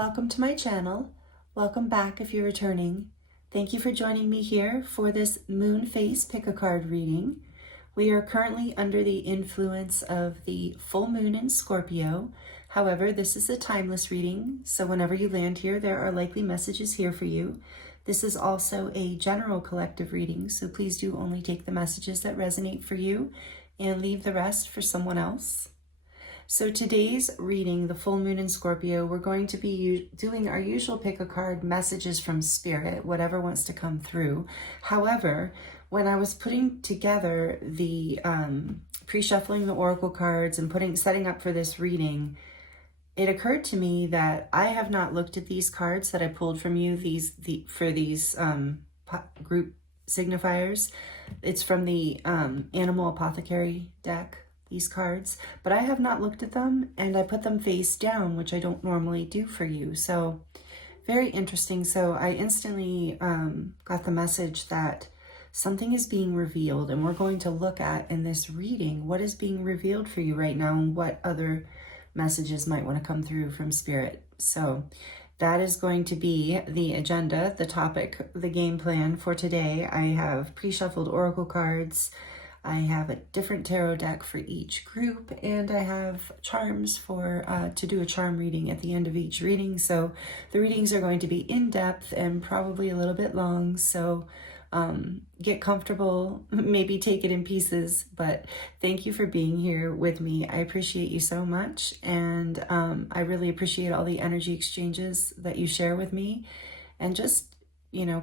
welcome to my channel. Welcome back if you're returning. Thank you for joining me here for this moon phase pick-a-card reading. We are currently under the influence of the full moon in Scorpio. However, this is a timeless reading, so whenever you land here, there are likely messages here for you. This is also a general collective reading, so please do only take the messages that resonate for you and leave the rest for someone else. So today's reading, the full moon in Scorpio, we're going to be doing our usual pick a card messages from spirit, whatever wants to come through. However, when I was putting together the pre-shuffling the oracle cards and setting up for this reading, it occurred to me that I have not looked at these cards that I pulled from you for these group signifiers. It's from the Animal Apothecary deck, these cards, but I have not looked at them, and I put them face down, which I don't normally do for you. So very interesting. So I instantly got the message that something is being revealed, and we're going to look at in this reading what is being revealed for you right now and what other messages might want to come through from spirit. So that is going to be the agenda, the topic, the game plan for today. I have pre-shuffled oracle cards. I have a different tarot deck for each group, and I have charms for to do a charm reading at the end of each reading. So the readings are going to be in-depth and probably a little bit long, so get comfortable, maybe take it in pieces, but thank you for being here with me. I appreciate you so much, and I really appreciate all the energy exchanges that you share with me, and just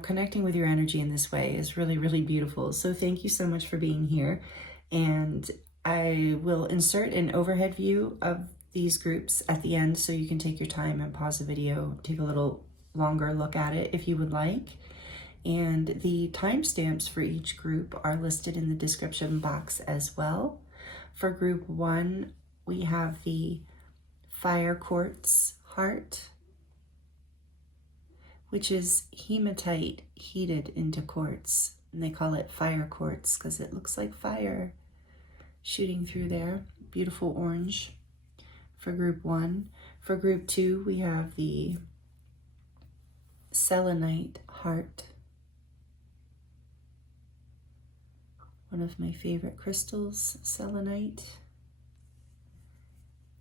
connecting with your energy in this way is really, really beautiful. So thank you so much for being here. And I will insert an overhead view of these groups at the end, so you can take your time and pause the video, take a little longer look at it if you would like. And the timestamps for each group are listed in the description box as well. For group 1, we have the Fire Quartz heart, which is hematite heated into quartz. And they call it fire quartz because it looks like fire shooting through there. Beautiful orange for group 1. For group 2, we have the Selenite heart, one of my favorite crystals, selenite.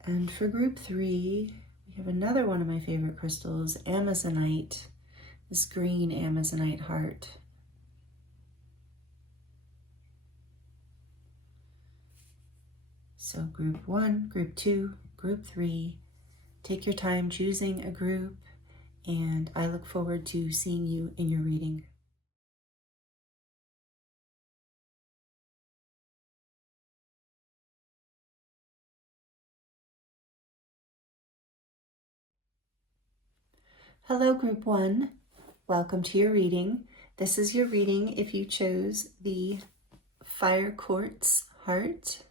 And for group 3, we have another one of my favorite crystals, amazonite. This green amazonite heart. So group 1, group 2, group 3, take your time choosing a group, and I look forward to seeing you in your reading. Hello, group 1. Welcome to your reading. This is your reading if you chose the Fire Quartz heart.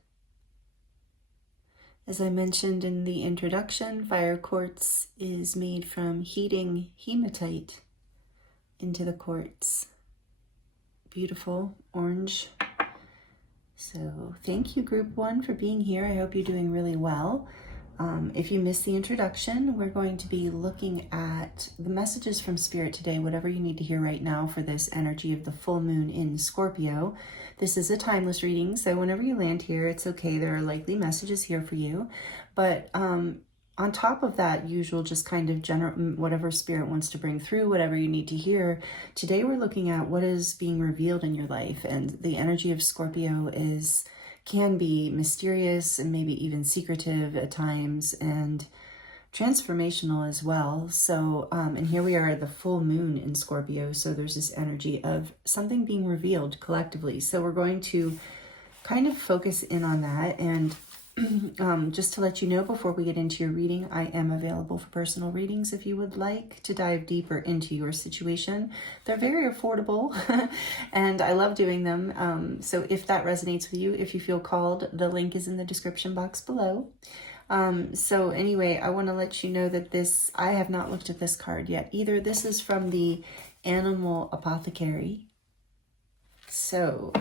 As I mentioned in the introduction, fire quartz is made from heating hematite into the quartz. Beautiful orange. So thank you, group 1, for being here. I hope you're doing really well. If you missed the introduction, we're going to be looking at the messages from spirit today, whatever you need to hear right now for this energy of the full moon in Scorpio. This is a timeless reading, so whenever you land here, it's okay. There are likely messages here for you. But on top of that usual just kind of general, whatever spirit wants to bring through, whatever you need to hear, today we're looking at what is being revealed in your life. And the energy of Scorpio can be mysterious and maybe even secretive at times, and transformational as well. So, and here we are at the full moon in Scorpio. So there's this energy of something being revealed collectively. So we're going to kind of focus in on that. And just to let you know before we get into your reading, I am available for personal readings if you would like to dive deeper into your situation. They're very affordable and I love doing them. So if that resonates with you, if you feel called, the link is in the description box below. So anyway, I want to let you know that I have not looked at this card yet either. This is from the Animal Apothecary. So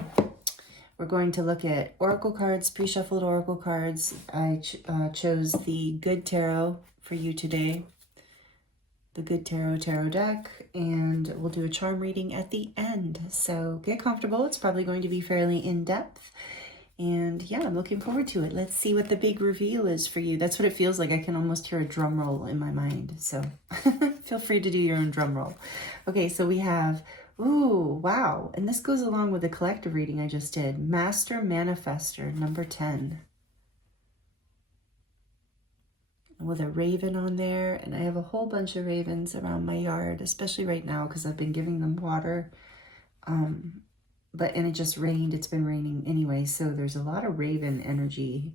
we're going to look at oracle cards, pre-shuffled oracle cards. I chose the Good Tarot for you today. the Good Tarot deck, and we'll do a charm reading at the end. So get comfortable. It's probably going to be fairly in-depth. And yeah, I'm looking forward to it. Let's see what the big reveal is for you. That's what it feels like. I can almost hear a drum roll in my mind. So feel free to do your own drum roll. Okay, so we have, ooh, wow. And this goes along with the collective reading I just did. Master Manifester, number 10. With a raven on there. And I have a whole bunch of ravens around my yard, especially right now because I've been giving them water. And it just rained. It's been raining anyway, so there's a lot of raven energy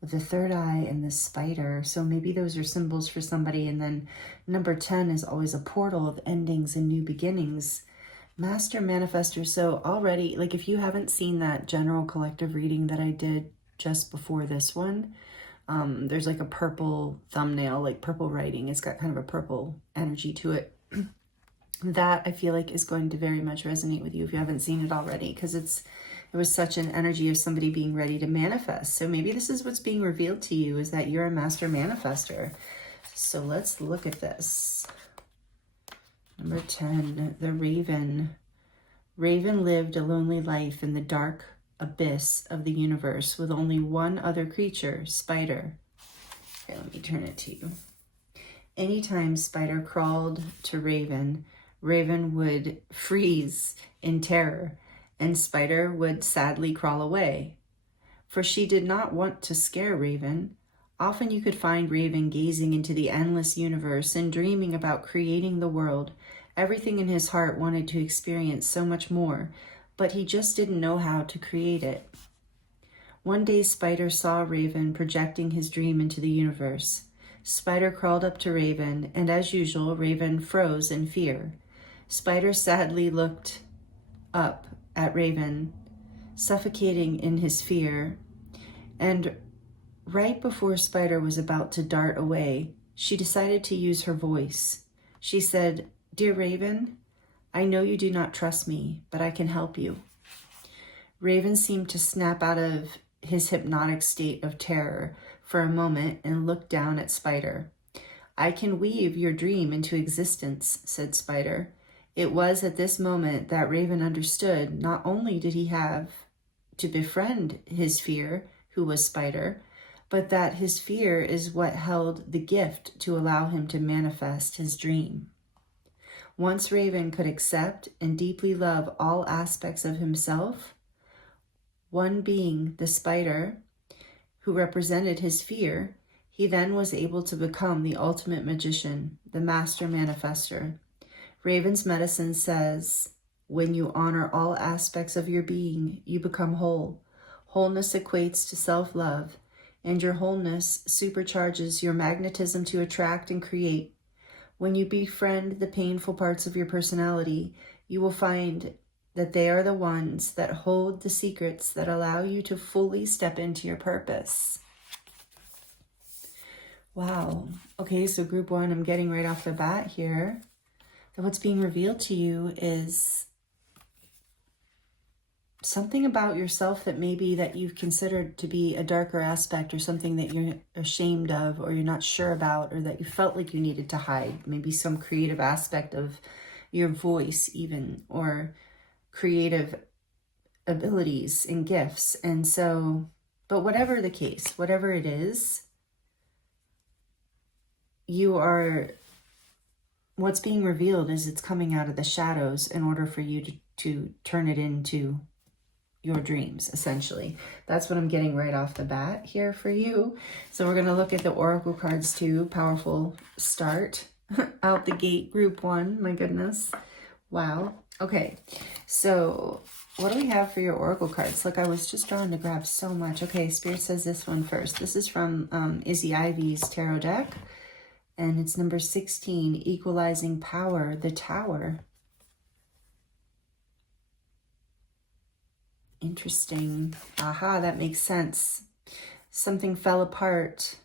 with the third eye and the spider. So maybe those are symbols for somebody. And then number 10 is always a portal of endings and new beginnings. Master Manifester. So already, like if you haven't seen that general collective reading that I did just before this one, there's like a purple thumbnail, like purple writing. It's got kind of a purple energy to it. That I feel like is going to very much resonate with you if you haven't seen it already, because it was such an energy of somebody being ready to manifest. So maybe this is what's being revealed to you, is that you're a master manifester. So let's look at this. Number 10, the raven. Raven lived a lonely life in the dark abyss of the universe with only one other creature, Spider. Okay, let me turn it to you. Anytime Spider crawled to Raven, Raven would freeze in terror, and Spider would sadly crawl away. For she did not want to scare Raven. Often you could find Raven gazing into the endless universe and dreaming about creating the world. Everything in his heart wanted to experience so much more, but he just didn't know how to create it. One day Spider saw Raven projecting his dream into the universe. Spider crawled up to Raven, and as usual, Raven froze in fear. Spider sadly looked up at Raven, suffocating in his fear, and right before Spider was about to dart away, she decided to use her voice. She said, "Dear Raven, I know you do not trust me, but I can help you." Raven seemed to snap out of his hypnotic state of terror for a moment and looked down at Spider. "I can weave your dream into existence," said Spider. It was at this moment that Raven understood not only did he have to befriend his fear, who was Spider, but that his fear is what held the gift to allow him to manifest his dream. Once Raven could accept and deeply love all aspects of himself, one being the Spider, who represented his fear, he then was able to become the ultimate magician, the master manifester. Raven's medicine says, when you honor all aspects of your being, you become whole. Wholeness equates to self-love, and your wholeness supercharges your magnetism to attract and create. When you befriend the painful parts of your personality, you will find that they are the ones that hold the secrets that allow you to fully step into your purpose. Wow. Okay, so group 1, I'm getting right off the bat here that what's being revealed to you is something about yourself that maybe that you've considered to be a darker aspect, or something that you're ashamed of, or you're not sure about, or that you felt like you needed to hide. Maybe some creative aspect of your voice even, or creative abilities and gifts. And so, but whatever the case, whatever it is, what's being revealed is it's coming out of the shadows in order for you to turn it into your dreams, essentially. That's what I'm getting right off the bat here for you. So we're going to look at the Oracle cards too. Powerful start out the gate, group 1. My goodness. Wow. Okay. So what do we have for your Oracle cards? Look, I was just drawn to grab so much. Okay. Spirit says this one first. This is from Izzy Ivy's tarot deck. And it's number 16, Equalizing Power, the Tower. Interesting. Aha, that makes sense. Something fell apart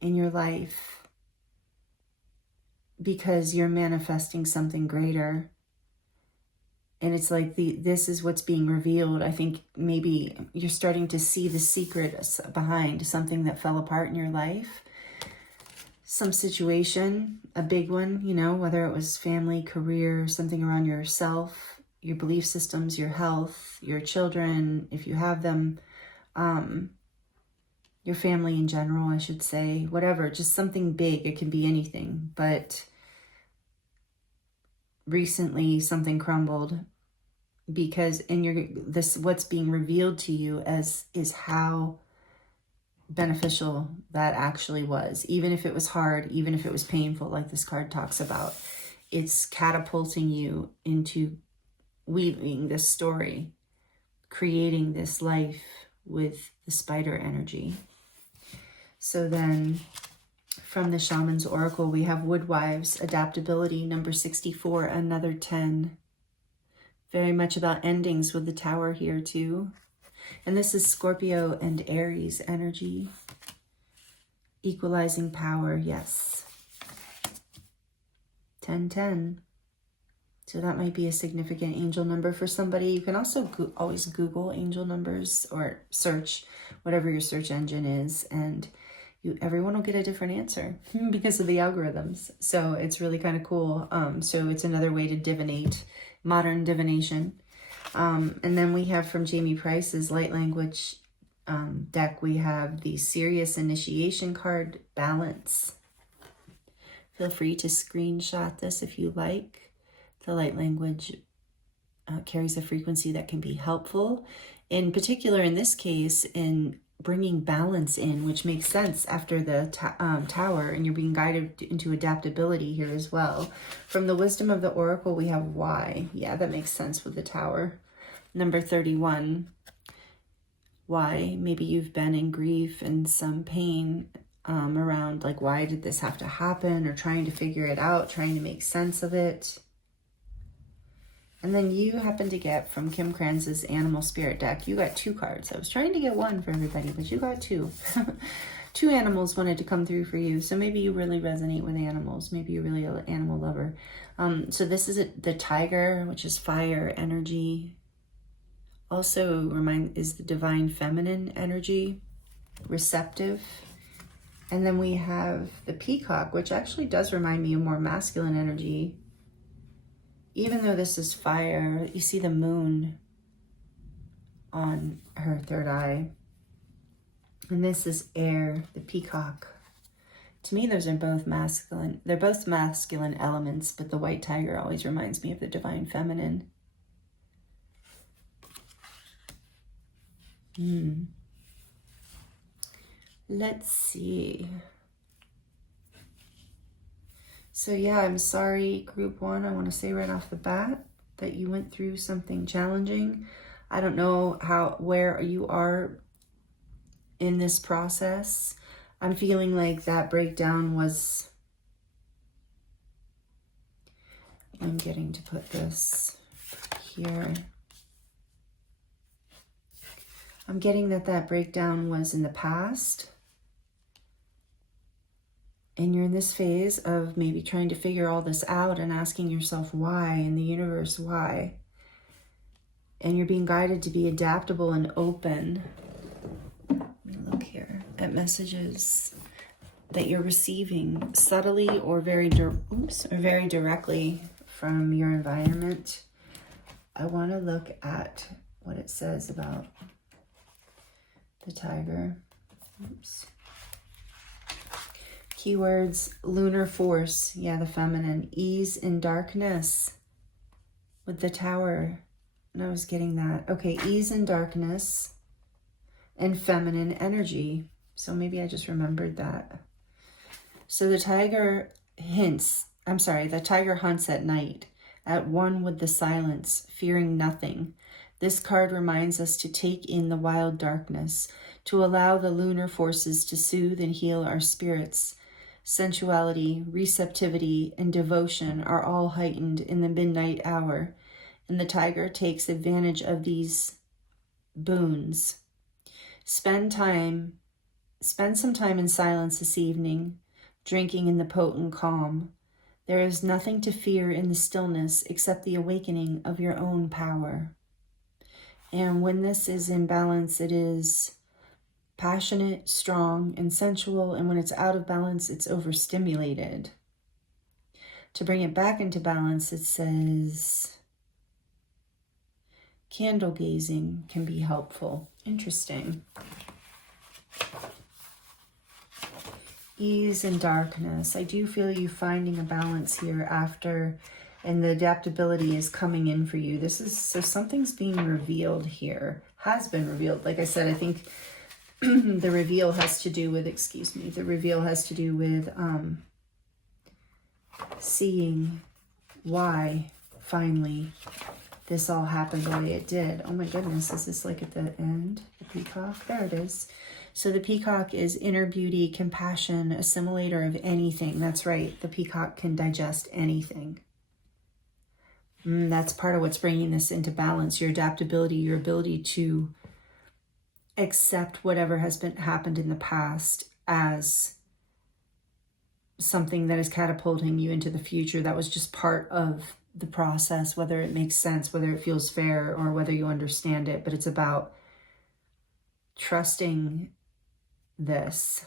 in your life because you're manifesting something greater. And it's like this is what's being revealed. I think maybe you're starting to see the secret behind something that fell apart in your life. some situation, a big one, you know, whether it was family, career, something around yourself, your belief systems, your health, your children, if you have them, your family in general, I should say, whatever, just something big. It can be anything, but recently something crumbled because what's being revealed to you is how beneficial that actually was. Even if it was hard, even if it was painful, like this card talks about, it's catapulting you into weaving this story, creating this life with the spider energy. So then from the Shaman's Oracle, we have Woodwives, adaptability, number 64, another 10. Very much about endings with the Tower here too. And this is Scorpio and Aries energy. Equalizing power, yes. 1010. So that might be a significant angel number for somebody. You can also always Google angel numbers or search whatever your search engine is, and everyone will get a different answer because of the algorithms. So it's really kind of cool. So it's another way to divinate, modern divination. And then we have from Jamie Price's Light Language deck, we have the Serious Initiation card, Balance. Feel free to screenshot this if you like. The light language carries a frequency that can be helpful. In particular, in this case, in bringing balance in, which makes sense after the Tower, and you're being guided into adaptability here as well. From the Wisdom of the Oracle, we have Why. Yeah, that makes sense with the Tower. Number 31. Why? Maybe you've been in grief and some pain around, like, why did this have to happen? Or trying to figure it out, trying to make sense of it. And then you happen to get from Kim Kranz's Animal Spirit deck, you got 2 cards. I was trying to get 1 for everybody, but you got 2. 2 animals wanted to come through for you. So maybe you really resonate with animals. Maybe you're really an animal lover. So this is the tiger, which is fire energy. Also is the divine feminine energy, receptive. And then we have the peacock, which actually does remind me of more masculine energy. Even though this is fire, you see the moon on her third eye. And this is air, the peacock. To me, those are both masculine. They're both masculine elements, but the white tiger always reminds me of the divine feminine. Let's see. So yeah, I'm sorry, group 1, I want to say right off the bat that you went through something challenging. I don't know where you are in this process. I'm feeling like that breakdown was, I'm getting to put this here. I'm getting that breakdown was in the past. And you're in this phase of maybe trying to figure all this out and asking yourself why, in the universe, why. And you're being guided to be adaptable and open. Let me look here at messages that you're receiving subtly or very directly from your environment. I want to look at what it says about the tiger. Oops. Keywords, lunar force, yeah, the feminine. Ease in darkness with the Tower. And I was getting that. Okay, ease in darkness and feminine energy. So maybe I just remembered that. So the tiger the tiger hunts at night, at one with the silence, fearing nothing. This card reminds us to take in the wild darkness, to allow the lunar forces to soothe and heal our spirits. Sensuality, receptivity, and devotion are all heightened in the midnight hour, and the tiger takes advantage of these boons. Spend some time in silence this evening, drinking in the potent calm. There is nothing to fear in the stillness except the awakening of your own power. And when this is in balance, it is passionate, strong, and sensual. And when it's out of balance, it's overstimulated. To bring it back into balance, it says candle gazing can be helpful. Interesting. Ease and darkness. I do feel you finding a balance here after, and the adaptability is coming in for you. This is, so something's being revealed here, has been revealed. Like I said, I think the reveal has to do with, the reveal has to do with seeing why finally this all happened the way it did. Oh my goodness, is this like at the end? The peacock? There it is. So the peacock is inner beauty, compassion, assimilator of anything. That's right. The peacock can digest anything. That's part of what's bringing this into balance. Your adaptability, your ability to accept whatever has happened in the past as something that is catapulting you into the future. That was just part of the process, whether it makes sense, whether it feels fair, or whether you understand it. But it's about trusting this.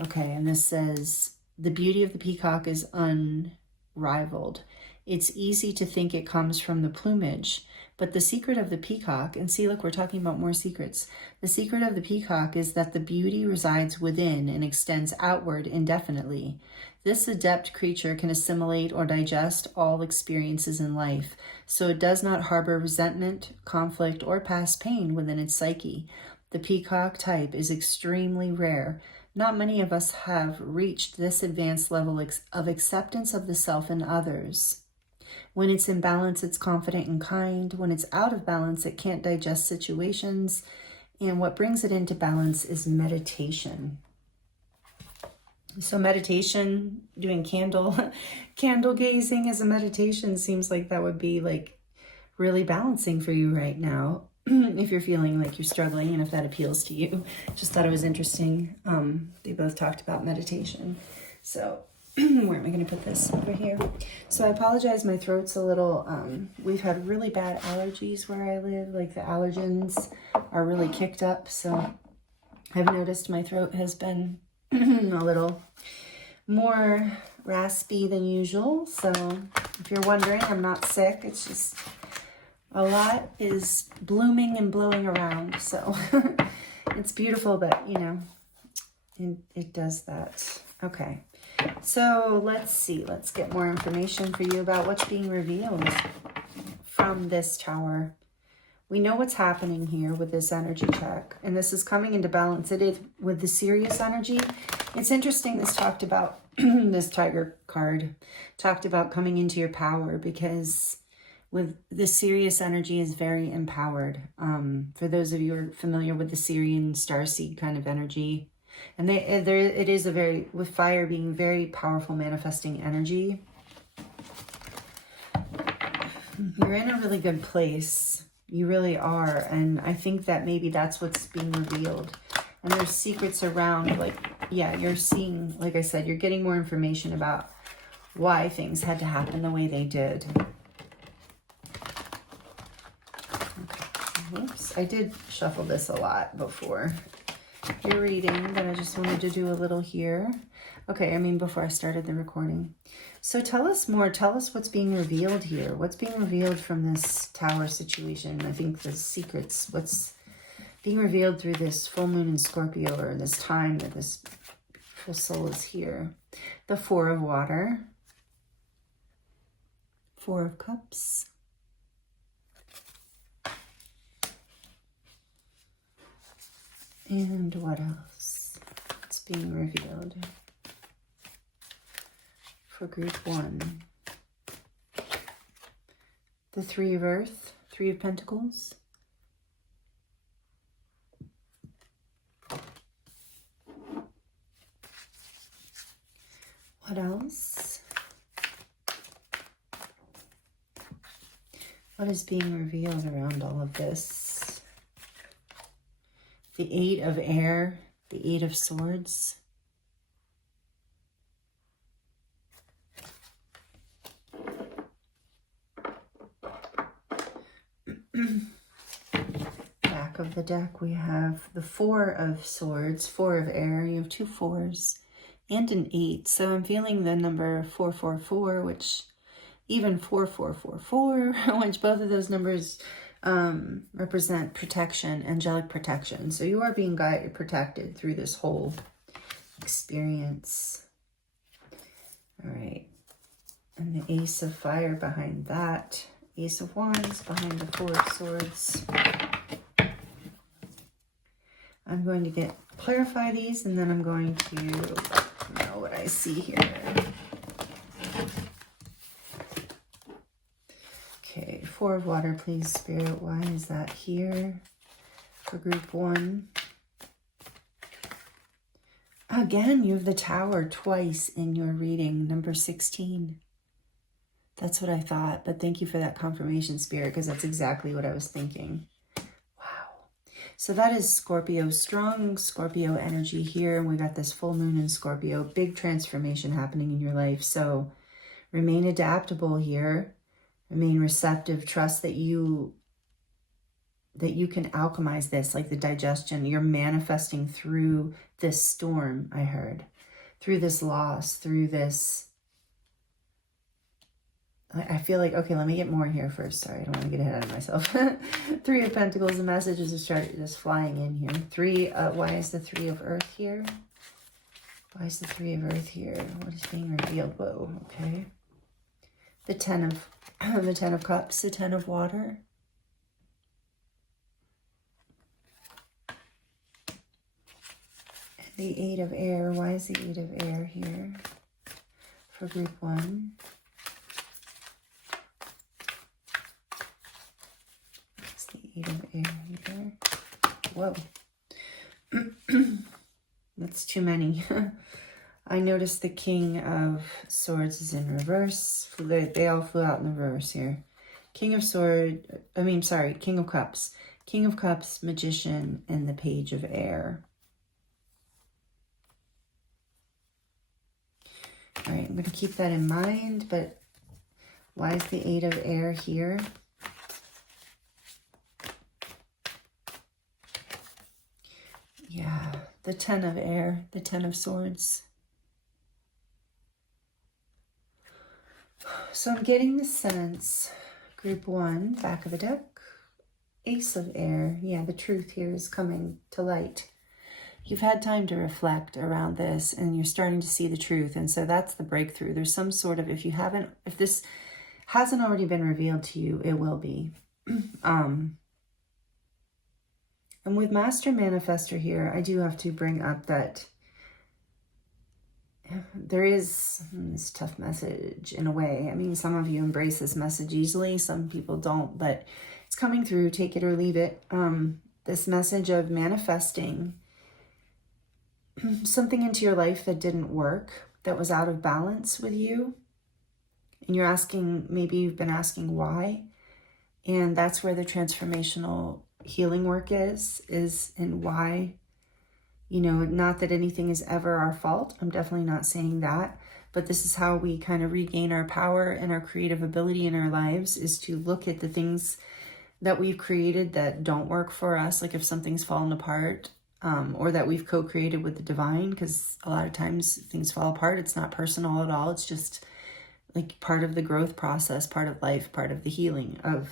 Okay, and this says, the beauty of the peacock is unrivaled. It's easy to think it comes from the plumage, but the secret of the peacock, and see, look, we're talking about more secrets. The secret of the peacock is that the beauty resides within and extends outward indefinitely. This adept creature can assimilate or digest all experiences in life, so it does not harbor resentment, conflict, or past pain within its psyche. The peacock type is extremely rare. Not many of us have reached this advanced level of acceptance of the self and others. When it's in balance, it's confident and kind. When it's out of balance, it can't digest situations. And what brings it into balance is meditation. So meditation, doing candle gazing as a meditation seems like that would be like really balancing for you right now. If you're feeling like you're struggling and if that appeals to you. Just thought it was interesting. They both talked about meditation. So where am I going to put this? Over here. So I apologize, my throat's a little, we've had really bad allergies where I live. Like the allergens are really kicked up. So I've noticed my throat has been a little more raspy than usual. So if you're wondering, I'm not sick. It's just a lot is blooming and blowing around. So it's beautiful, but you know, it does that. Okay. So let's see. Let's get more information for you about what's being revealed from this tower. We know what's happening here with this energy check, and this is coming into balance. It is with the serious energy. It's interesting this talked about, this Tiger card talked about coming into your power, because with the Sirius energy is very empowered. For those of you who are familiar with the Syrian starseed kind of energy, and it is a very, with fire being very powerful manifesting energy. You're in a really good place. You really are. And I think that maybe that's what's being revealed. And there's secrets around, like, yeah, you're seeing, like I said, you're getting more information about why things had to happen the way they did. Okay. Oops, I did shuffle this a lot before your reading, but I just wanted to do a little here. Okay, I mean, before I started the recording. So tell us more. Tell us what's being revealed here. What's being revealed from this tower situation? I think the secrets, what's being revealed through this full moon in Scorpio, or this time that this beautiful soul is here. The Four of Water. Four of Cups. And what else? It's being revealed for group one. The Three of Earth, Three of Pentacles. What else? What is being revealed around all of this? The Eight of Air, the Eight of Swords. Back back of the deck, we have the 4 of Swords, 4 of air. You have 2 4s and an 8. So I'm feeling the number 444, which even 4444, which both of those numbers represent protection, angelic protection. So you are being guided, protected through this whole experience. All right. And the Ace of Fire behind that. Ace of Wands behind the 4 of Swords. I'm going to clarify these, and then I'm going to know what I see here. Okay, 4 of Water, please, Spirit. Why is that here for group 1? Again, you have the Tower twice in your reading, number 16. That's what I thought, but thank you for that confirmation, Spirit, because that's exactly what I was thinking. Wow. So that is Scorpio, strong Scorpio energy here, and we got this full moon in Scorpio, big transformation happening in your life. So remain adaptable here, remain receptive, trust that you can alchemize this, like the digestion. You're manifesting through this storm, I heard, through this loss, through this. I feel like, okay, let me get more here first. Sorry, I don't want to get ahead of myself. 3 of Pentacles, the messages are starting just flying in here. Why is the 3 of Earth here? Why is the 3 of Earth here? What is being revealed? Whoa, okay. The 10 of Cups, the 10 of Water. And the 8 of Air. Why is the 8 of Air here for group 1? The 8 of air here. Whoa. That's too many. I noticed the King of Swords is in reverse. They all flew out in the reverse here. King of Cups. King of Cups, Magician, and the Page of Air. All right, I'm going to keep that in mind, but why is the 8 of Air here? Yeah, the 10 of Air, the 10 of Swords. So I'm getting the sense, group 1, back of the deck, Ace of Air. Yeah, the truth here is coming to light. You've had time to reflect around this, and you're starting to see the truth. And so that's the breakthrough. There's some sort of, if this hasn't already been revealed to you, it will be. And with Master Manifestor here, I do have to bring up that there is this tough message in a way. I mean, some of you embrace this message easily, some people don't, but it's coming through, take it or leave it. This message of manifesting something into your life that didn't work, that was out of balance with you. And you're asking, maybe you've been asking why. And that's where the transformational healing work is and why, not that anything is ever our fault. I'm definitely not saying that, but this is how we kind of regain our power and our creative ability in our lives, is to look at the things that we've created that don't work for us. Like if something's fallen apart, or that we've co-created with the divine, because a lot of times things fall apart. It's not personal at all. It's just like part of the growth process, part of life, part of the healing of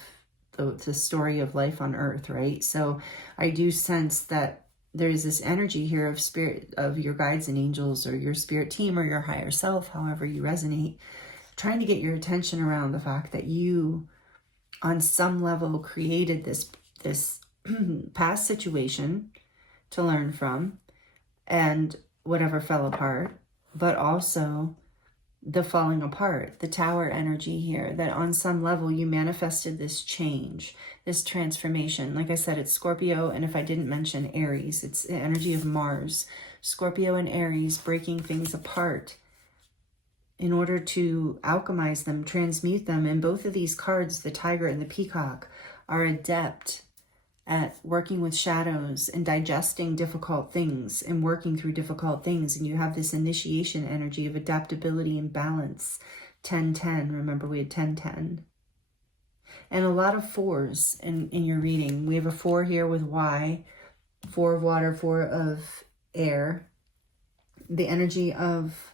the story of life on earth, right? So I do sense that there's this energy here of spirit, of your guides and angels, or your spirit team, or your higher self, however you resonate, trying to get your attention around the fact that you, on some level, created this past situation to learn from, and whatever fell apart, but also the falling apart, the Tower energy here, that on some level you manifested this change, this transformation. Like I said, it's Scorpio, and if I didn't mention Aries, it's the energy of Mars. Scorpio and Aries, breaking things apart in order to alchemize them, transmute them. And both of these cards, the Tiger and the Peacock, are adept at working with shadows and digesting difficult things and working through difficult things. And you have this initiation energy of adaptability and balance. 10-10, remember we had 10-10. and a lot of fours in your reading. We have a 4 here with Y, 4 of water, 4 of air. The energy of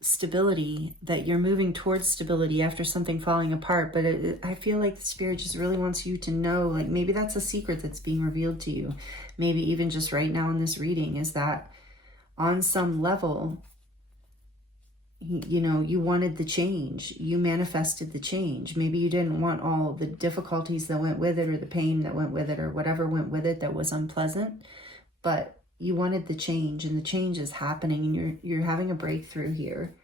stability, that you're moving towards stability after something falling apart. But I feel like the Spirit just really wants you to know, like, maybe that's a secret that's being revealed to you. Maybe even just right now in this reading, is that on some level, you know, you wanted the change. You manifested the change. Maybe you didn't want all the difficulties that went with it, or the pain that went with it, or whatever went with it that was unpleasant, but you wanted the change, and the change is happening, and you're having a breakthrough here.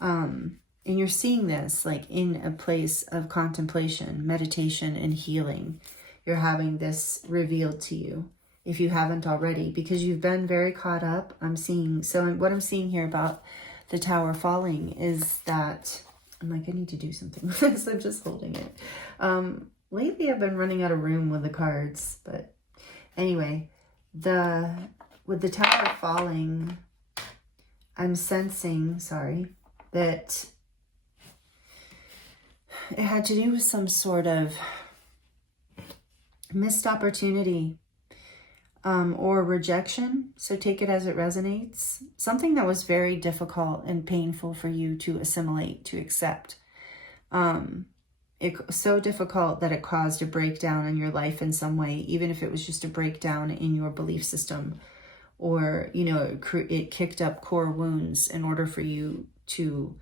And you're seeing this like in a place of contemplation, meditation, and healing. You're having this revealed to you, if you haven't already, because you've been very caught up. What I'm seeing here about the tower falling is that, I'm like, I need to do something with this. I'm just holding it. Lately I've been running out of room with the cards, but anyway, with the tower falling, I'm sensing, that it had to do with some sort of missed opportunity, or rejection. So take it as it resonates. Something that was very difficult and painful for you to assimilate, to accept. It's so difficult that it caused a breakdown in your life in some way, even if it was just a breakdown in your belief system, or, you know, it kicked up core wounds in order for you to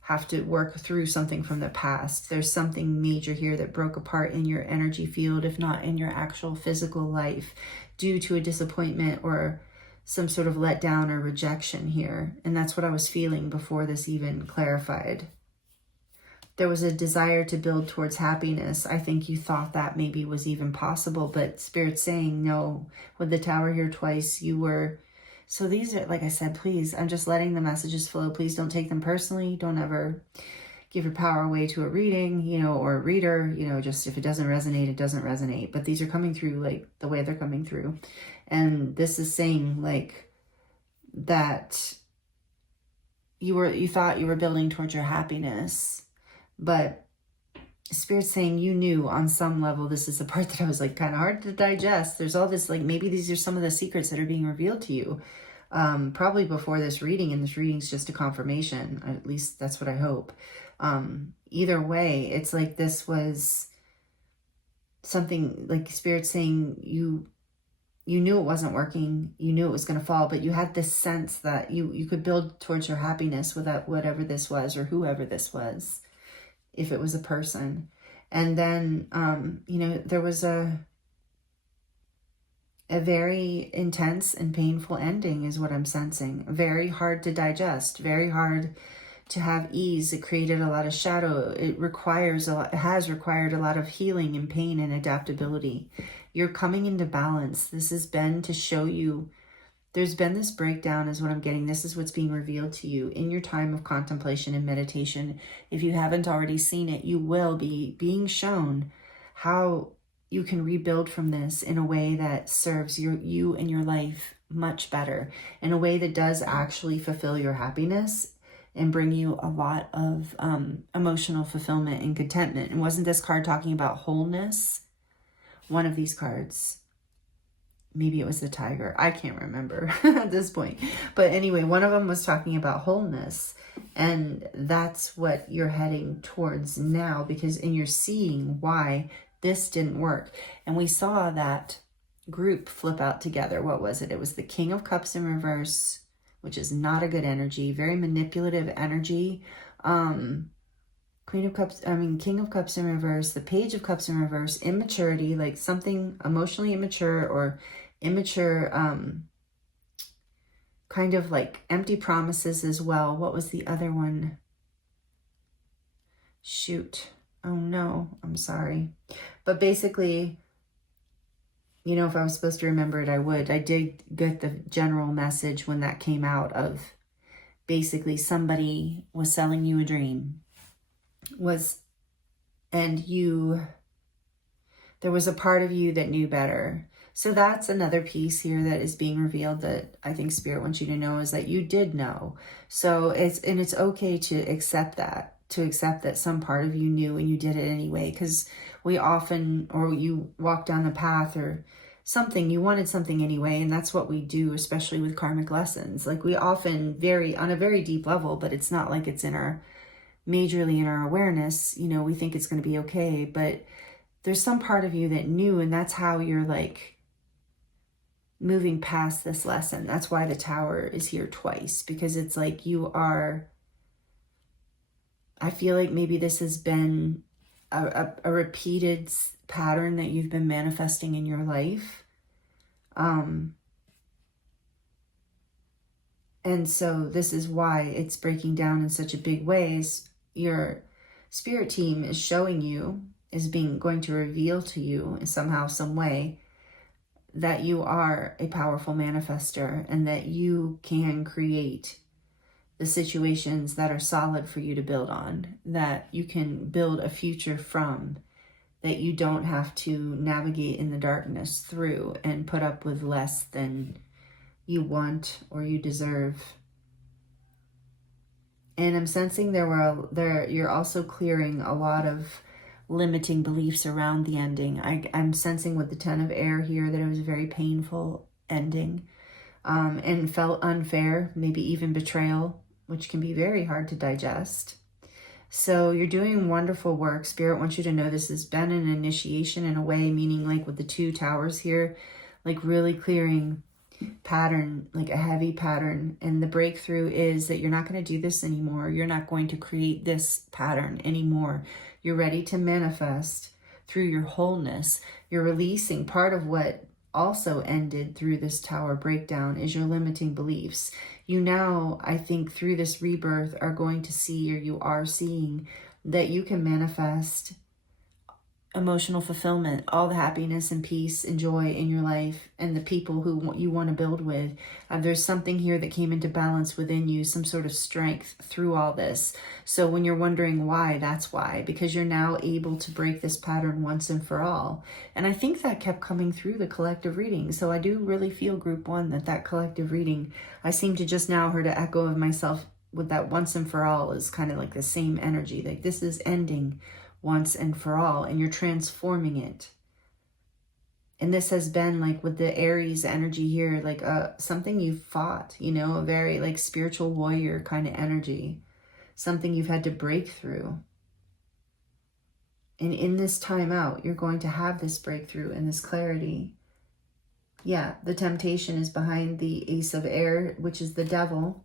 have to work through something from the past. There's something major here that broke apart in your energy field, if not in your actual physical life, due to a disappointment or some sort of letdown or rejection here. And that's what I was feeling before this even clarified. There was a desire to build towards happiness. I think you thought that maybe was even possible, but Spirit's saying no. With the tower here twice, you were... So these are, like I said, please, I'm just letting the messages flow. Please don't take them personally. Don't ever give your power away to a reading, you know, or a reader, you know, just if it doesn't resonate, it doesn't resonate. But these are coming through like the way they're coming through. And this is saying like that you thought you were building towards your happiness, but Spirit's saying you knew on some level. This is the part that I was like kind of hard to digest. There's all this, like, maybe these are some of the secrets that are being revealed to you, probably before this reading, and this reading's just a confirmation. At least that's what I hope. Either way, it's like this was something, like Spirit's saying you knew it wasn't working. You knew it was going to fall, but you had this sense that you could build towards your happiness without whatever this was, or whoever this was, if it was a person. And then, you know, there was a very intense and painful ending is what I'm sensing. Very hard to digest, very hard to have ease. It created a lot of shadow. It has required a lot of healing and pain and adaptability. You're coming into balance. This has been to show you there's been this breakdown is what I'm getting. This is what's being revealed to you in your time of contemplation and meditation. If you haven't already seen it, you will be being shown how you can rebuild from this in a way that serves you and your life much better, in a way that does actually fulfill your happiness and bring you a lot of emotional fulfillment and contentment. And wasn't this card talking about wholeness? One of these cards. Maybe it was the tiger. I can't remember at this point. But anyway, one of them was talking about wholeness. And that's what you're heading towards now, because you're seeing why this didn't work. And we saw that group flip out together. What was it? It was the King of Cups in reverse, which is not a good energy. Very manipulative energy. King of Cups in reverse, the Page of Cups in reverse, immaturity, like something emotionally immature or immature, kind of like empty promises as well. What was the other one? Shoot. Oh no, I'm sorry. But basically, you know, if I was supposed to remember it, I would. I did get the general message when that came out of basically somebody was selling you a dream. There was a part of you that knew better. So that's another piece here that is being revealed that I think Spirit wants you to know, is that you did know. So it's okay to accept that. to accept that some part of you knew and you did it anyway, because we often, or you walk down the path or something, you wanted something anyway, and that's what we do, especially with karmic lessons. Like, we often on a very deep level, but it's not like it's majorly in our awareness, you know, we think it's going to be okay, but there's some part of you that knew, and that's how you're like moving past this lesson. That's why the Tower is here twice, because it's like I feel like maybe this has been a repeated pattern that you've been manifesting in your life. And so this is why it's breaking down in such a big way. Is your spirit team is showing you, is going to reveal to you in somehow, some way, that you are a powerful manifester and that you can create the situations that are solid for you to build on, that you can build a future from, that you don't have to navigate in the darkness through and put up with less than you want or you deserve. And I'm sensing you're also clearing a lot of limiting beliefs around the ending. I'm sensing with the Ten of Air here that it was a very painful ending, and felt unfair, maybe even betrayal, which can be very hard to digest. So you're doing wonderful work. Spirit wants you to know this has been an initiation in a way, meaning like with the 2 towers here, like really clearing pattern, like a heavy pattern. And the breakthrough is that you're not going to do this anymore. You're not going to create this pattern anymore. You're ready to manifest through your wholeness. You're releasing part of what also ended through this Tower breakdown is your limiting beliefs. You now, I think, through this rebirth are going to see, or you are seeing, that you can manifest emotional fulfillment, all the happiness and peace and joy in your life and the people who you want to build with. There's something here that came into balance within you, some sort of strength through all this. So when you're wondering why, that's why, because you're now able to break this pattern once and for all. And I think that kept coming through the collective reading. So I do really feel group 1, that collective reading, I seem to just now heard an echo of myself with that once and for all is kind of like the same energy. Like, this is ending once and for all, and you're transforming it. And this has been like with the Aries energy here, like something you fought, you know, a very like spiritual warrior kind of energy, something you've had to break through. And in this time out, you're going to have this breakthrough and this clarity. Yeah, the temptation is behind the Ace of Air, which is the devil.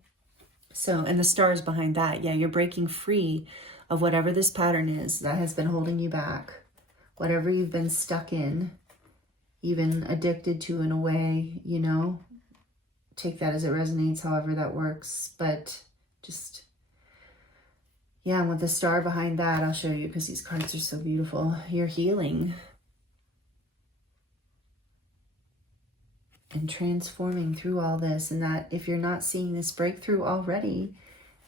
So, and the stars behind that. Yeah, you're breaking free of whatever this pattern is that has been holding you back, whatever you've been stuck in, even addicted to in a way, you know, take that as it resonates, however that works. But just, yeah, and with the star behind that, I'll show you because these cards are so beautiful. You're healing and transforming through all this, and that if you're not seeing this breakthrough already,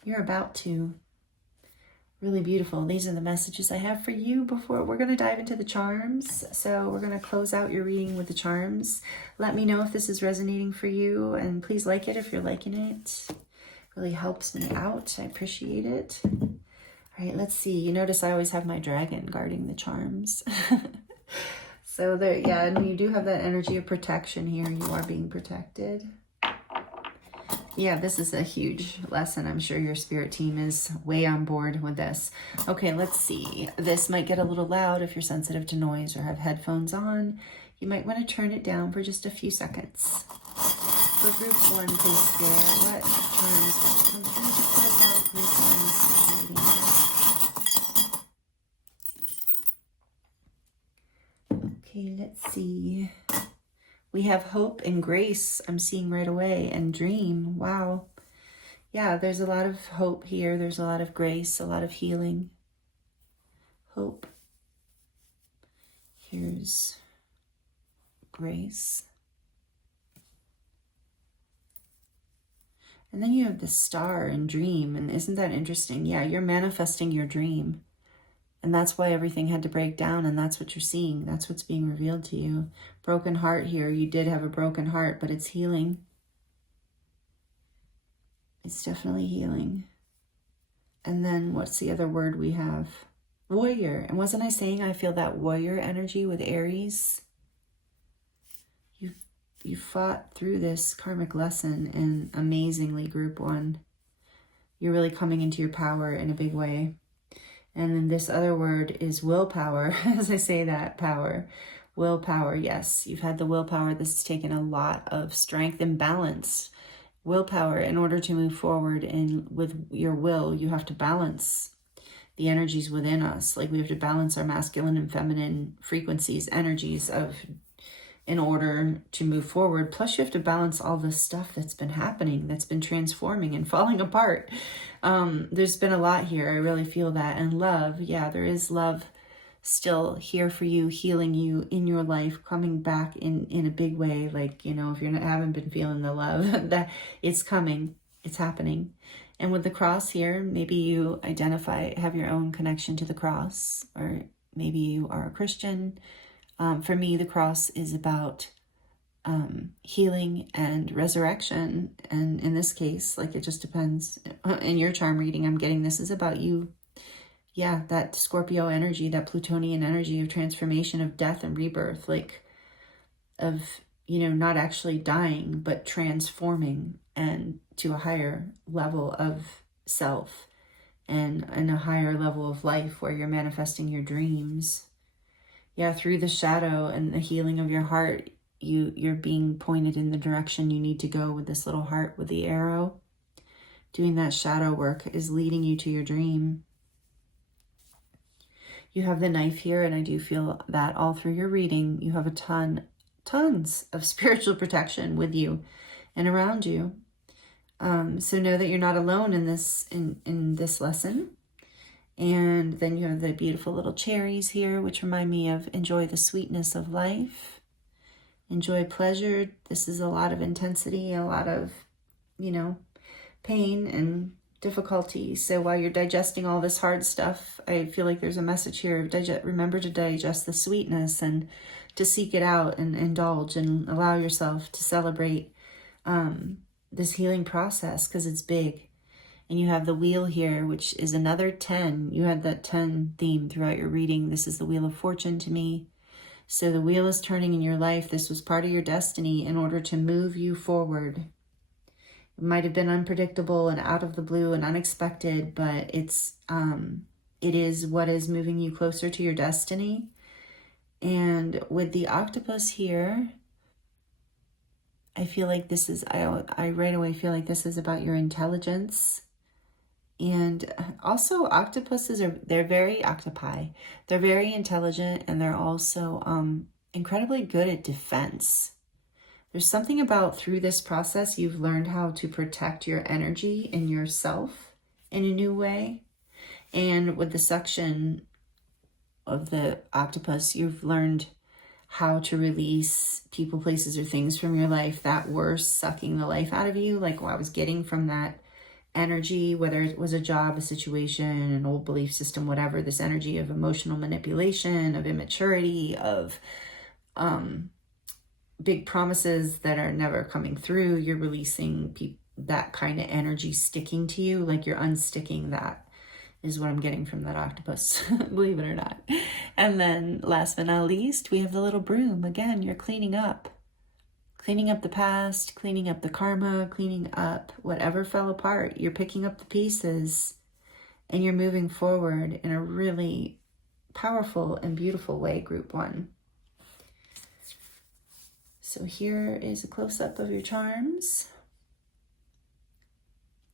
you're about to. Really beautiful. These are the messages I have for you before we're going to dive into the charms. So we're going to close out your reading with the charms. Let me know if this is resonating for you, and please like it if you're liking it. It really helps me out. I appreciate it. All right, let's see. You notice I always have my dragon guarding the charms. So there, yeah, and you do have that energy of protection here. You are being protected. Yeah, this is a huge lesson. I'm sure your spirit team is way on board with this. Okay, let's see. This might get a little loud if you're sensitive to noise or have headphones on. You might want to turn it down for just a few seconds. For group 1, please, Spirit, what charms? Let me just close out group 1's. Okay, let's see. We have hope and grace, I'm seeing right away, and dream. Wow. Yeah, there's a lot of hope here. There's a lot of grace, a lot of healing. Hope. Here's grace. And then you have the star and dream. And isn't that interesting? Yeah, you're manifesting your dream. And that's why everything had to break down, and that's what you're seeing. That's what's being revealed to you. Broken heart here. You did have a broken heart, but it's healing. It's definitely healing. And then what's the other word we have? Warrior. And wasn't I saying I feel that warrior energy with Aries? You fought through this karmic lesson, and amazingly, group 1. You're really coming into your power in a big way. And then this other word is willpower. As I say that, power. Willpower, yes. You've had the willpower. This has taken a lot of strength and balance. Willpower, in order to move forward and with your will, you have to balance the energies within us. Like we have to balance our masculine and feminine frequencies, energies in order to move forward. Plus you have to balance all the stuff that's been happening, that's been transforming and falling apart. There's been a lot here. I really feel that. And love, yeah, there is love still here for you, healing you in your life, coming back in a big way. Like, you know, if haven't been feeling the love, that it's coming, it's happening. And with the cross here, maybe you have your own connection to the cross, or maybe you are a Christian. For me, the cross is about healing and resurrection. And in this case, like, it just depends. In your charm reading, I'm getting this is about you. Yeah, that Scorpio energy, that Plutonian energy of transformation, of death and rebirth, like of, you know, not actually dying, but transforming and to a higher level of self and a higher level of life where you're manifesting your dreams. Yeah, through the shadow and the healing of your heart, you're being pointed in the direction you need to go with this little heart with the arrow. Doing that shadow work is leading you to your dream. You have the knife here, and I do feel that all through your reading, you have tons of spiritual protection with you and around you. So know that you're not alone in this lesson. And then you have the beautiful little cherries here, which remind me of enjoy the sweetness of life. Enjoy pleasure. This is a lot of intensity, a lot of, you know, pain and difficulty. So while you're digesting all this hard stuff, I feel like there's a message here. Remember to digest the sweetness and to seek it out and indulge and allow yourself to celebrate this healing process, because it's big. And you have the wheel here, which is another 10. You had that 10 theme throughout your reading. This is the Wheel of Fortune to me. So the wheel is turning in your life. This was part of your destiny in order to move you forward. It might have been unpredictable and out of the blue and unexpected, but it is what is moving you closer to your destiny. And with the octopus here, I feel like this is, I right away feel like this is about your intelligence. And also octopuses they're very octopi. They're very intelligent, and they're also incredibly good at defense. There's something about through this process, you've learned how to protect your energy and yourself in a new way. And with the suction of the octopus, you've learned how to release people, places, or things from your life that were sucking the life out of you. Like what I was getting from that energy, whether it was a job, a situation, an old belief system, whatever, this energy of emotional manipulation, of immaturity, of big promises that are never coming through. You're releasing that kind of energy sticking to you, like you're unsticking that, is what I'm getting from that octopus, believe it or not. And then last but not least, we have the little broom. Again, you're cleaning up the past, cleaning up the karma, cleaning up whatever fell apart. You're picking up the pieces and you're moving forward in a really powerful and beautiful way, group 1. So here is a close-up of your charms.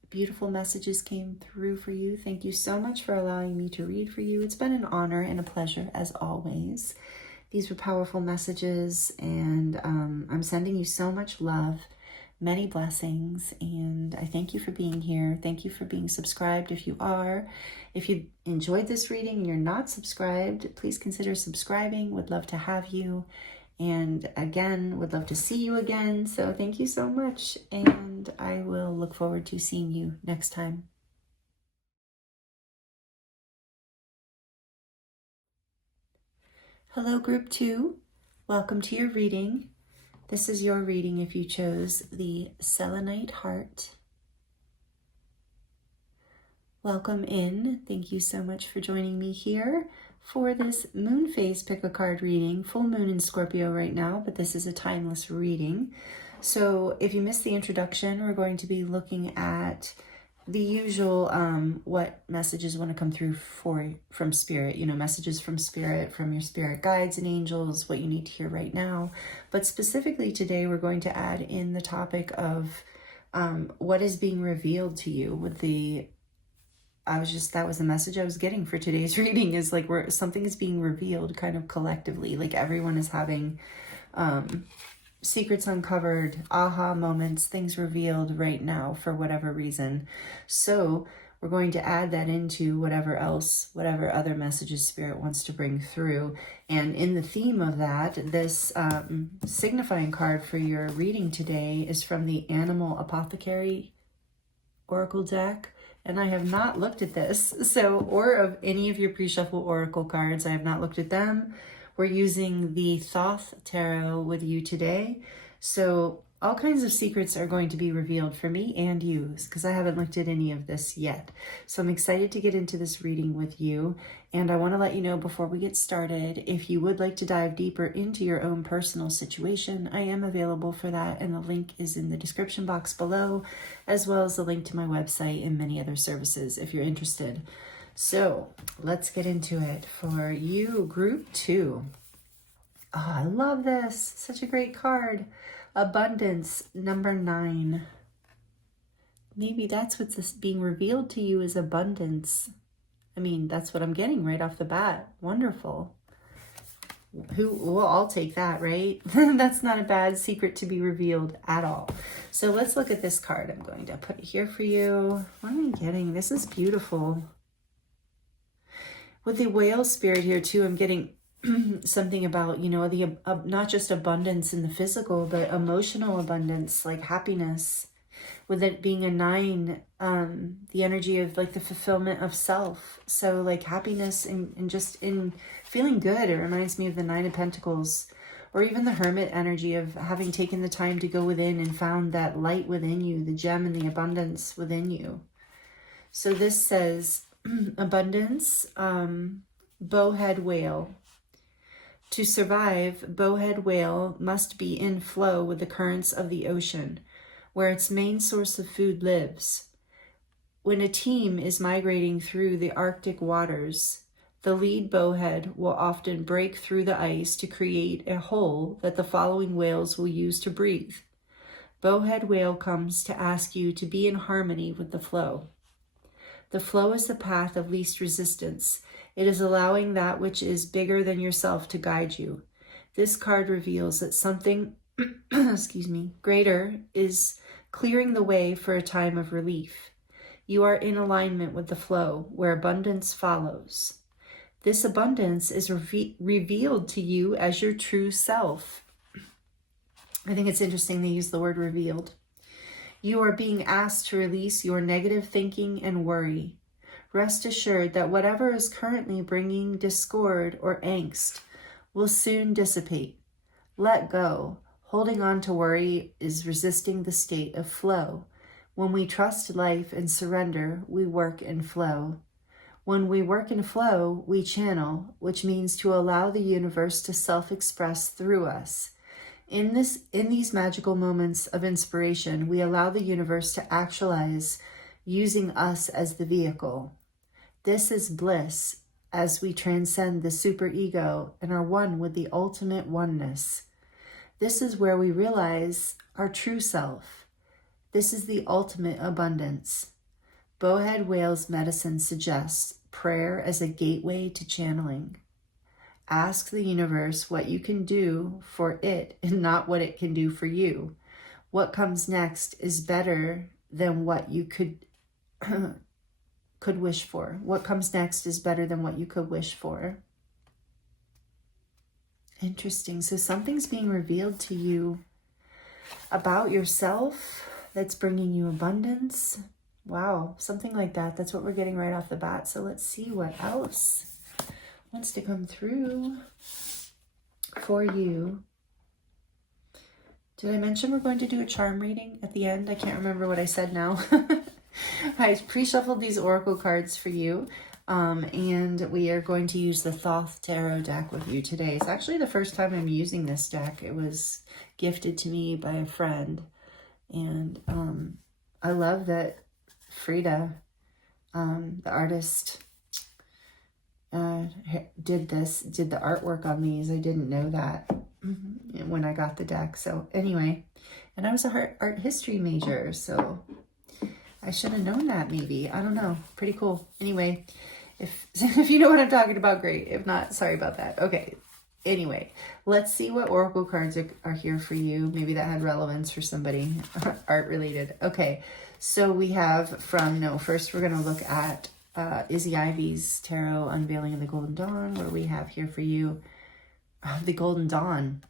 Beautiful messages came through for you. Thank you so much for allowing me to read for you. It's been an honor and a pleasure as always. These were powerful messages, and I'm sending you so much love, many blessings, and I thank you for being here. Thank you for being subscribed if you are. If you enjoyed this reading and you're not subscribed, please consider subscribing. Would love to have you. And again, would love to see you again. So thank you so much, and I will look forward to seeing you next time. Hello, group 2. Welcome to your reading. This is your reading if you chose the Selenite heart. Welcome in. Thank you so much for joining me here for this moon phase pick a card reading. Full moon in Scorpio right now, but this is a timeless reading. So if you missed the introduction, we're going to be looking at the usual what messages want to come through from spirit, messages from spirit, from your spirit guides and angels, what you need to hear right now. But specifically today, we're going to add in the topic of what is being revealed to you with that was the message I was getting for today's reading, is like where something is being revealed kind of collectively, like everyone is having secrets uncovered, aha moments, things revealed right now for whatever reason. So we're going to add that into whatever other messages spirit wants to bring through. And in the theme of that, this signifying card for your reading today is from the Animal Apothecary Oracle deck. And I have not looked at this, or of any of your pre-shuffle oracle cards. I have not looked at them. We're using the Thoth Tarot with you today. So all kinds of secrets are going to be revealed for me and you, because I haven't looked at any of this yet. So I'm excited to get into this reading with you. And I want to let you know before we get started, if you would like to dive deeper into your own personal situation, I am available for that. And the link is in the description box below, as well as the link to my website and many other services if you're interested. So let's get into it for you, group 2. Oh, I love this. Such a great card. Abundance, number 9. Maybe that's what's being revealed to you is abundance. I mean, that's what I'm getting right off the bat. Wonderful. Well, I'll take that, right? That's not a bad secret to be revealed at all. So let's look at this card. I'm going to put it here for you. What am I getting? This is beautiful. With the whale spirit here too, I'm getting something about, the not just abundance in the physical, but emotional abundance, like happiness. With it being a 9, the energy of like the fulfillment of self. So like happiness and just in feeling good. It reminds me of the 9 of Pentacles, or even the Hermit energy of having taken the time to go within and found that light within you, the gem and the abundance within you. So this says abundance, bowhead whale. To survive, bowhead whale must be in flow with the currents of the ocean, where its main source of food lives. When a team is migrating through the Arctic waters, the lead bowhead will often break through the ice to create a hole that the following whales will use to breathe. Bowhead whale comes to ask you to be in harmony with the flow. The flow is the path of least resistance. It is allowing that which is bigger than yourself to guide you. This card reveals that something, greater is clearing the way for a time of relief. You are in alignment with the flow, where abundance follows. This abundance is revealed to you as your true self. I think it's interesting they use the word revealed. You are being asked to release your negative thinking and worry. Rest assured that whatever is currently bringing discord or angst will soon dissipate. Let go. Holding on to worry is resisting the state of flow. When we trust life and surrender, we work in flow. When we work in flow, we channel, which means to allow the universe to self-express through us. In these magical moments of inspiration, we allow the universe to actualize using us as the vehicle. This is bliss as we transcend the superego and are one with the ultimate oneness. This is where we realize our true self. This is the ultimate abundance. Bowhead whale's medicine suggests prayer as a gateway to channeling. Ask the universe what you can do for it and not what it can do for you. What comes next is better than what you could wish for. What comes next is better than what you could wish for. Interesting. So something's being revealed to you about yourself that's bringing you abundance. Wow, something like that. That's what we're getting right off the bat. So let's see what else wants to come through for you. Did I mention we're going to do a charm reading at the end? I can't remember what I said now. I pre-shuffled these oracle cards for you, and we are going to use the Thoth Tarot deck with you today. It's actually the first time I'm using this deck. It was gifted to me by a friend, and I love that Frida, the artist, did the artwork on these. I didn't know that when I got the deck. So anyway, and I was a art history major, so I should have known that maybe. I don't know. Pretty cool. Anyway, if you know what I'm talking about, great. If not, sorry about that. Okay. Anyway, let's see what oracle cards are here for you. Maybe that had relevance for somebody art related. Okay. So we have first we're going to look at Izzy Ivy's Tarot Unveiling of the Golden Dawn. What do we have here for you? The Golden Dawn.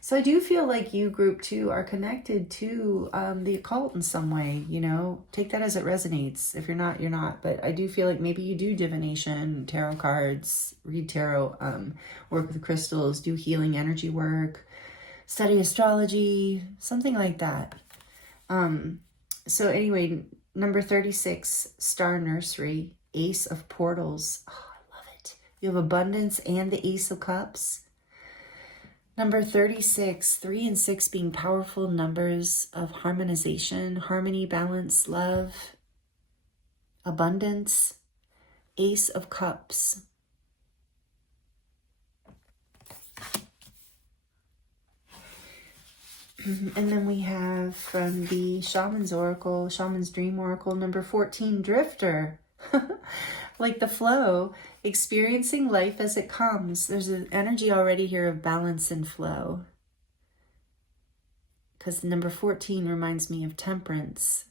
So I do feel like you, group 2, are connected to the occult in some way, you know. Take that as it resonates. If you're not, you're not. But I do feel like maybe you do divination, tarot cards, read tarot, work with crystals, do healing energy work, study astrology, something like that. So anyway, number 36, Star Nursery, Ace of Portals. Oh, I love it. You have abundance and the Ace of Cups. Number 36, 3 and 6 being powerful numbers of harmonization, harmony, balance, love, abundance, Ace of Cups. And then we have from the Shaman's Oracle, Shaman's Dream Oracle, number 14, Drifter. Like the flow, experiencing life as it comes. There's an energy already here of balance and flow. Because number 14 reminds me of temperance,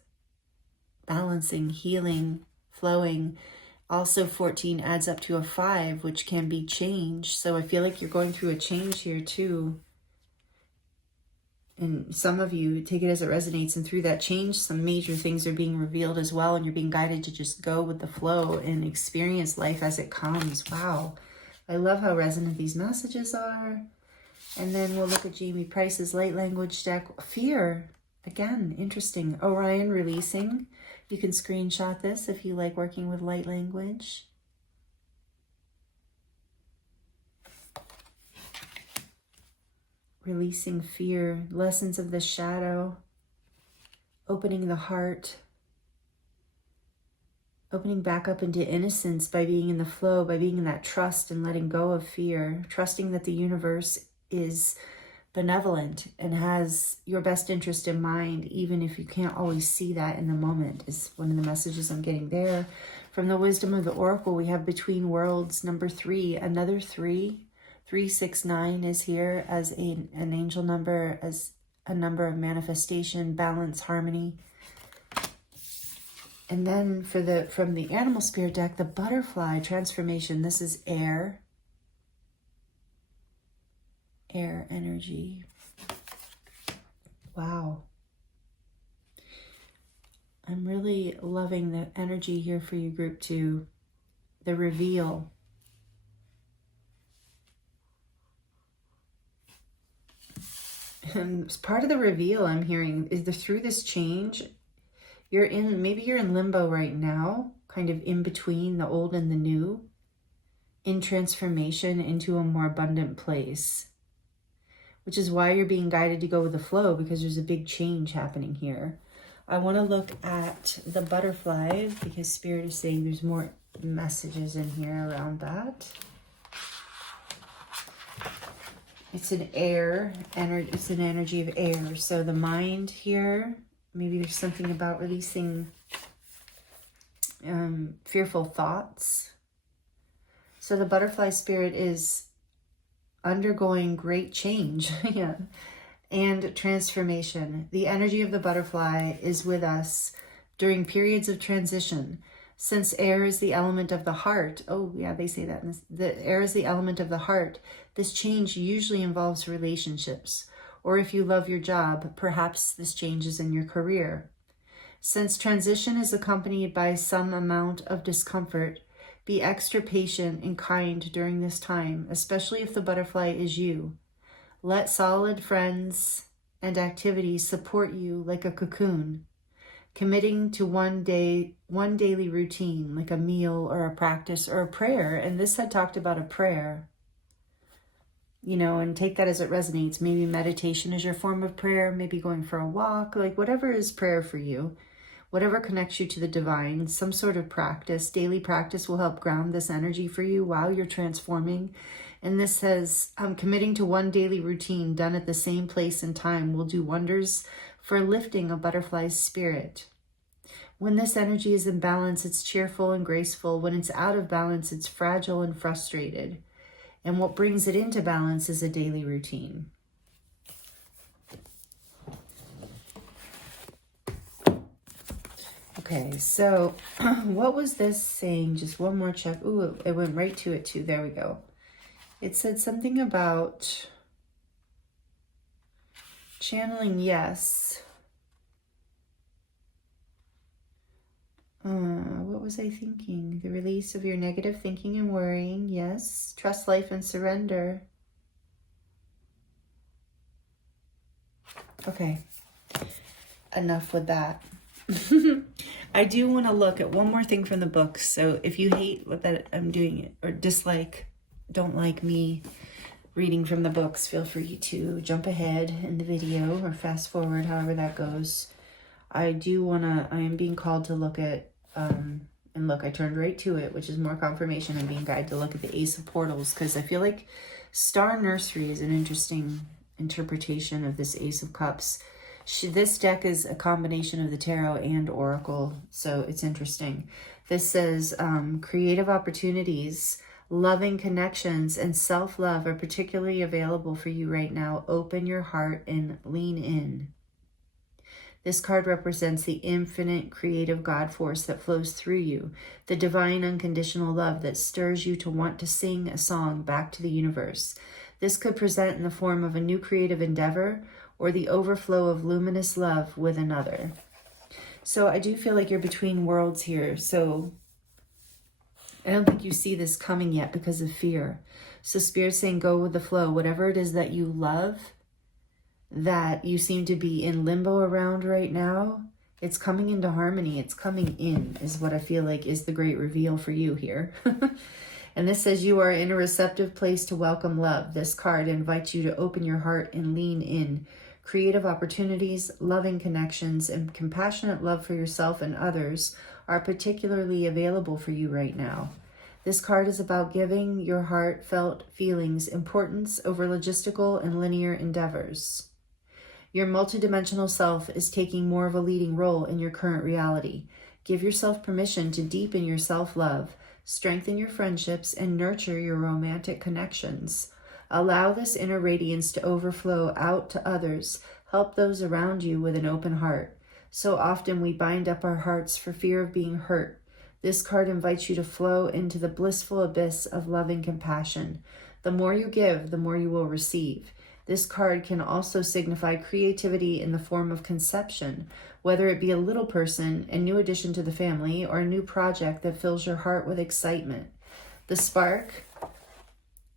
balancing, healing, flowing. Also 14 adds up to a 5, which can be change. So I feel like you're going through a change here too. And some of you take it as it resonates, and through that change, some major things are being revealed as well, and you're being guided to just go with the flow and experience life as it comes. Wow. I love how resonant these messages are. And then we'll look at Jamie Price's light language deck. Fear. Again, interesting. Orion releasing. You can screenshot this if you like working with light language. Releasing fear, lessons of the shadow, opening the heart, opening back up into innocence by being in the flow, by being in that trust and letting go of fear, trusting that the universe is benevolent and has your best interest in mind, even if you can't always see that in the moment, is one of the messages I'm getting there. From the Wisdom of the Oracle, we have Between Worlds, number 3, another 3. 369 is here as an angel number, as a number of manifestation, balance, harmony. And then from the Animal Spirit deck, the Butterfly transformation. This is air energy. Wow. I'm really loving the energy here for you, group 2. The reveal. And part of the reveal I'm hearing is that through this change, maybe you're in limbo right now, kind of in between the old and the new, in transformation into a more abundant place, which is why you're being guided to go with the flow, because there's a big change happening here. I want to look at the butterfly because Spirit is saying there's more messages in here around that. It's an it's an energy of air. So the mind here, maybe there's something about releasing fearful thoughts. So the butterfly spirit is undergoing great change yeah, and transformation. The energy of the butterfly is with us during periods of transition. Since air is the element of the heart, oh yeah, they say that. The air is the element of the heart. This change usually involves relationships, or if you love your job, perhaps this change is in your career. Since transition is accompanied by some amount of discomfort, be extra patient and kind during this time, especially if the butterfly is you. Let solid friends and activities support you like a cocoon. committing to one daily routine, like a meal or a practice or a prayer. And this had talked about a prayer, you know, and take that as it resonates. Maybe meditation is your form of prayer, maybe going for a walk, like whatever is prayer for you, whatever connects you to the divine, some sort of practice, daily practice will help ground this energy for you while you're transforming. And this says, committing to one daily routine done at the same place and time will do wonders for lifting a butterfly's spirit. When this energy is in balance, it's cheerful and graceful. When it's out of balance, it's fragile and frustrated. And what brings it into balance is a daily routine. Okay, so what was this saying? Just one more check. Ooh, it went right to it too. There we go. It said something about channeling, yes. What was I thinking? The release of your negative thinking and worrying, yes. Trust life and surrender. Okay, enough with that. I do want to look at one more thing from the book. So if you hate that I'm doing it or don't like me reading from the books, feel free to jump ahead in the video or fast forward, however that goes. I am being called to look at, and look, I turned right to it, which is more confirmation. I'm being guided to look at the Ace of Portals because I feel like Star Nursery is an interesting interpretation of this Ace of Cups. This deck is a combination of the tarot and oracle, so it's interesting. This says creative opportunities, loving connections, and self-love are particularly available for you right now. Open your heart and lean in. This card represents the infinite creative God force that flows through you, the divine unconditional love that stirs you to want to sing a song back to the universe. This could present in the form of a new creative endeavor or the overflow of luminous love with another. So I do feel like you're between worlds here. So I don't think you see this coming yet because of fear. So Spirit's saying go with the flow. Whatever it is that you love, that you seem to be in limbo around right now, it's coming into harmony. It's coming in is what I feel like is the great reveal for you here. And this says you are in a receptive place to welcome love. This card invites you to open your heart and lean in. Creative opportunities, loving connections, and compassionate love for yourself and others are particularly available for you right now. This card is about giving your heartfelt feelings importance over logistical and linear endeavors. Your multidimensional self is taking more of a leading role in your current reality. Give yourself permission to deepen your self-love, strengthen your friendships, and nurture your romantic connections. Allow this inner radiance to overflow out to others. Help those around you with an open heart. So often we bind up our hearts for fear of being hurt. This card invites you to flow into the blissful abyss of loving compassion. The more you give, the more you will receive. This card can also signify creativity in the form of conception, whether it be a little person, a new addition to the family, or a new project that fills your heart with excitement. The spark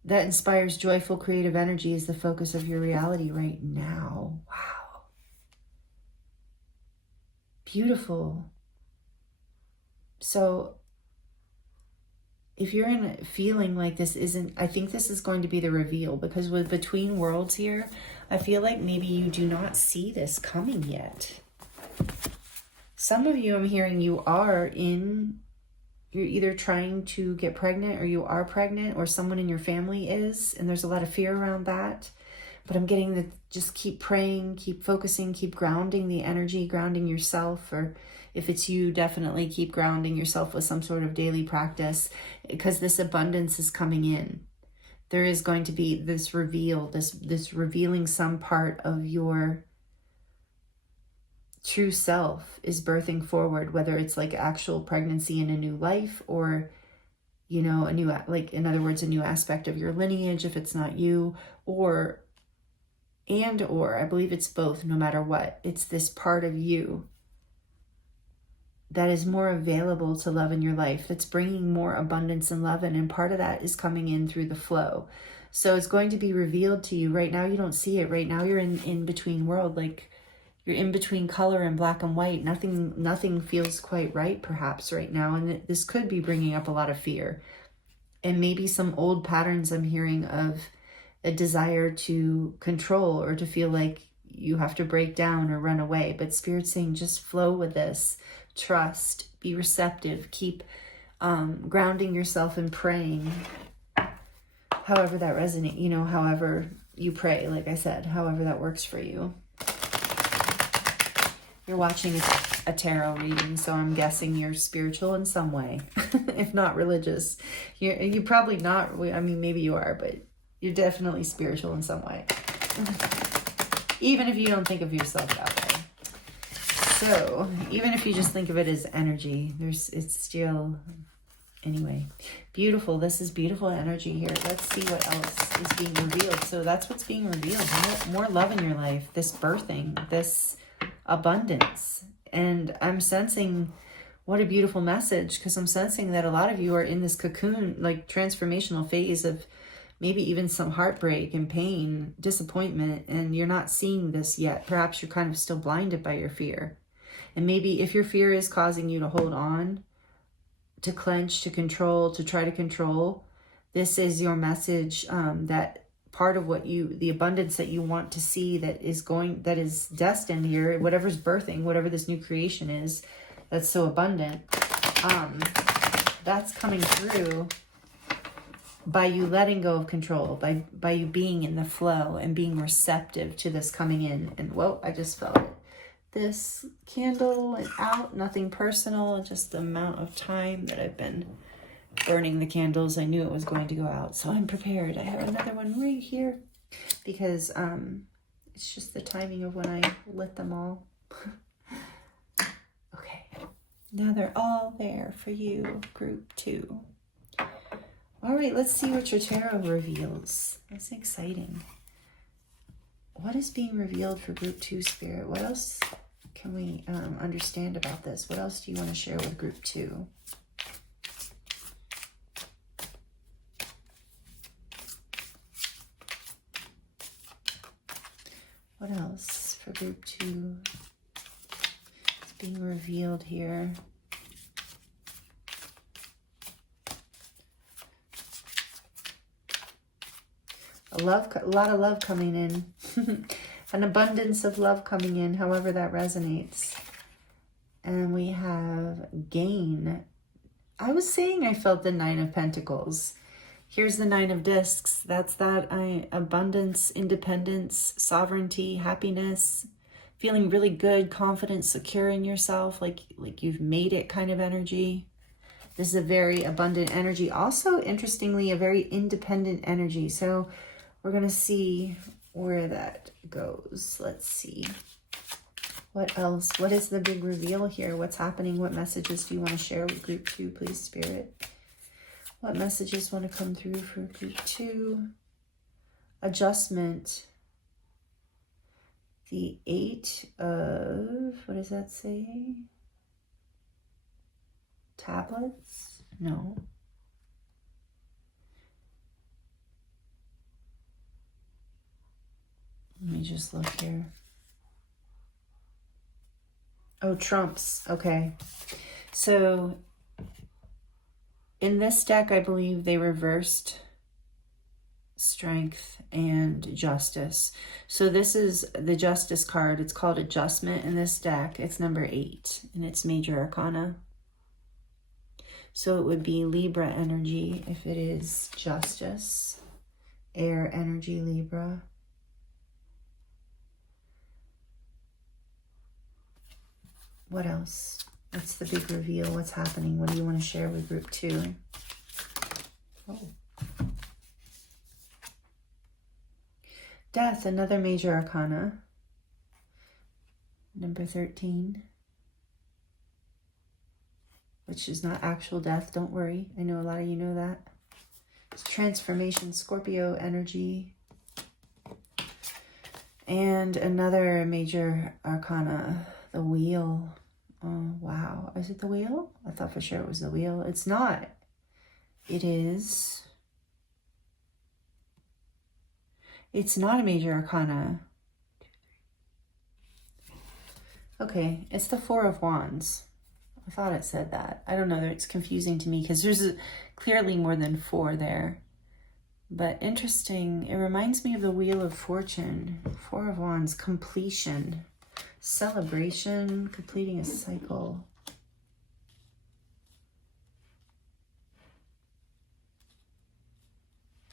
that inspires joyful creative energy is the focus of your reality right now. Wow. Beautiful. So if you're in a feeling like this isn't, I think this is going to be the reveal, because with between worlds here, I feel like maybe you do not see this coming yet. Some of you, I'm hearing you're either trying to get pregnant or you are pregnant or someone in your family is, and there's a lot of fear around that. But I'm getting that just keep praying, keep focusing, keep grounding the energy, grounding yourself, or if it's you, definitely keep grounding yourself with some sort of daily practice, because this abundance is coming in. There is going to be this reveal, this revealing some part of your true self is birthing forward, whether it's like actual pregnancy in a new life or, you know, a new, like in other words, a new aspect of your lineage, if it's not you, or I believe it's both, no matter what. It's this part of you that is more available to love in your life, that's bringing more abundance and love, and part of that is coming in through the flow. So it's going to be revealed to you. Right now you don't see it. Right now you're in between world, like you're in between color and black and white. Nothing feels quite right perhaps right now. And this could be bringing up a lot of fear. And maybe some old patterns I'm hearing of a desire to control or to feel like you have to break down or run away. But Spirit's saying just flow with this. Trust. Be receptive. Keep grounding yourself and praying. However that resonates, you know, however you pray, like I said, however that works for you. You're watching a tarot reading, so I'm guessing you're spiritual in some way, if not religious. You're probably not, I mean, maybe you are, but you're definitely spiritual in some way. Even if you don't think of yourself that way. So, even if you just think of it as energy, it's still, anyway, beautiful. This is beautiful energy here. Let's see what else is being revealed. So that's what's being revealed. More love in your life, this birthing, this abundance. And I'm sensing, what a beautiful message, because I'm sensing that a lot of you are in this cocoon, like transformational phase of maybe even some heartbreak and pain, disappointment, and you're not seeing this yet. Perhaps you're kind of still blinded by your fear. And maybe if your fear is causing you to hold on, to clench, to control, to try to control, this is your message, that part of what the abundance that you want to see that is destined here, whatever's birthing, whatever this new creation is, that's so abundant, that's coming through by you letting go of control, by you being in the flow and being receptive to this coming in. And whoa, I just felt it. This candle went out, nothing personal, just the amount of time that I've been burning the candles. I knew it was going to go out, so I'm prepared. I have another one right here because it's just the timing of when I lit them all. Okay, now they're all there for you, group 2. All right, let's see what your tarot reveals. That's exciting. What is being revealed for group 2, Spirit? What else can we understand about this? What else do you want to share with group 2? What else for group 2 is being revealed here? A lot of love coming in. An abundance of love coming in, however that resonates. And we have gain. I was saying I felt the 9 of Pentacles. Here's the 9 of Discs. That's that abundance, independence, sovereignty, happiness, feeling really good, confident, secure in yourself, like you've made it kind of energy. This is a very abundant energy. Also, interestingly, a very independent energy. So we're going to see where that goes. Let's see. What else? What is the big reveal here? What's happening? What messages do you want to share with group 2, please, Spirit? What messages want to come through for group 2? Adjustment. The 8 of, what does that say? Tablets? No. Let me just look here. Oh, trumps. Okay. So in this deck, I believe they reversed strength and justice. So this is the justice card. It's called adjustment in this deck. It's number 8 and it's major arcana. So it would be Libra energy if it is justice. Air energy, Libra. What else? What's the big reveal? What's happening? What do you want to share with group 2? Oh. Death, another major arcana. Number 13. Which is not actual death, don't worry. I know a lot of you know that. It's transformation, Scorpio energy. And another major arcana, the wheel. Oh, wow. Is it the wheel? I thought for sure it was the wheel. It's not. It is. It's not a major arcana. Okay, it's the Four of Wands. I thought it said that. I don't know, it's confusing to me because there's clearly more than 4 there. But interesting, it reminds me of the Wheel of Fortune. Four of Wands, completion, celebration, completing a cycle.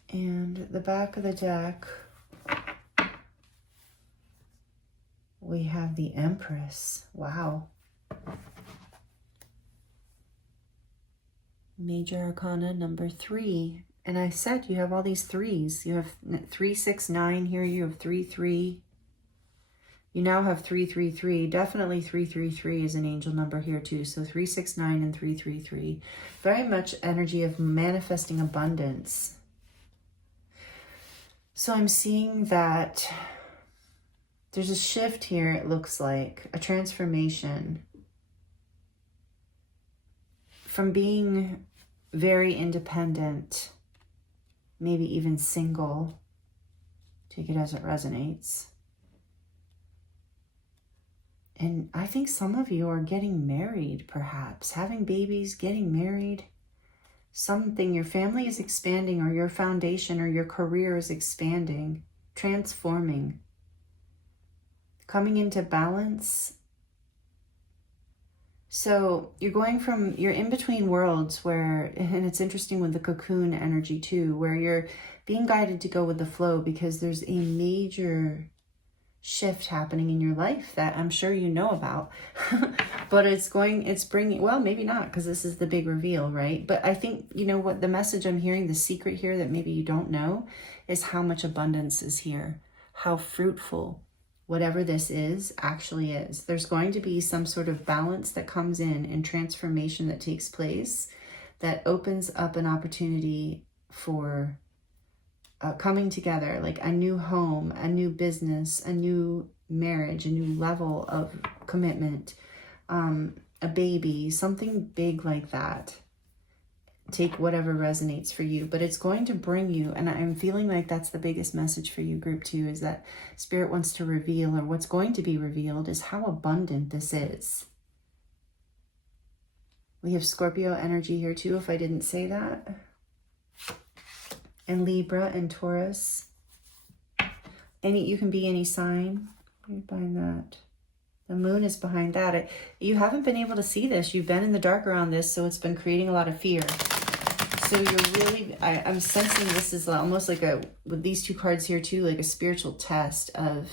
And the back of the deck, we have the Empress. Wow. Major Arcana number 3. And I said you have all these 3s. You have 3, 6, 9 here. You have 3, 3. You now have 3, 3, 3. Definitely 3, 3, 3 is an angel number here too. So 3, 6, 9 and 3, 3, 3. Very much energy of manifesting abundance. So I'm seeing that there's a shift here, it looks like. A transformation. From being very independent, maybe even single, take it as it resonates. And I think some of you are getting married, perhaps, having babies, getting married. Something, your family is expanding, or your foundation or your career is expanding, transforming, coming into balance. So you're in between worlds where, and it's interesting with the cocoon energy too, where you're being guided to go with the flow because there's a major shift happening in your life that I'm sure you know about. But it's bringing, well, maybe not, because this is the big reveal, right? But I think, you know what, the message I'm hearing, the secret here that maybe you don't know, is how much abundance is here, how fruitful whatever this is actually is. There's going to be some sort of balance that comes in and transformation that takes place that opens up an opportunity for coming together, like a new home, a new business, a new marriage, a new level of commitment, a baby, something big like that. Take whatever resonates for you, but it's going to bring you, and I'm feeling like that's the biggest message for you, group 2, is that Spirit wants to reveal, or what's going to be revealed is how abundant this is. We have Scorpio energy here too, if I didn't say that. And Libra and Taurus. You can be any sign. Right behind that. The moon is behind that. You haven't been able to see this. You've been in the dark around this, so it's been creating a lot of fear. So you're really, I'm sensing this is almost like with these 2 cards here too, like a spiritual test of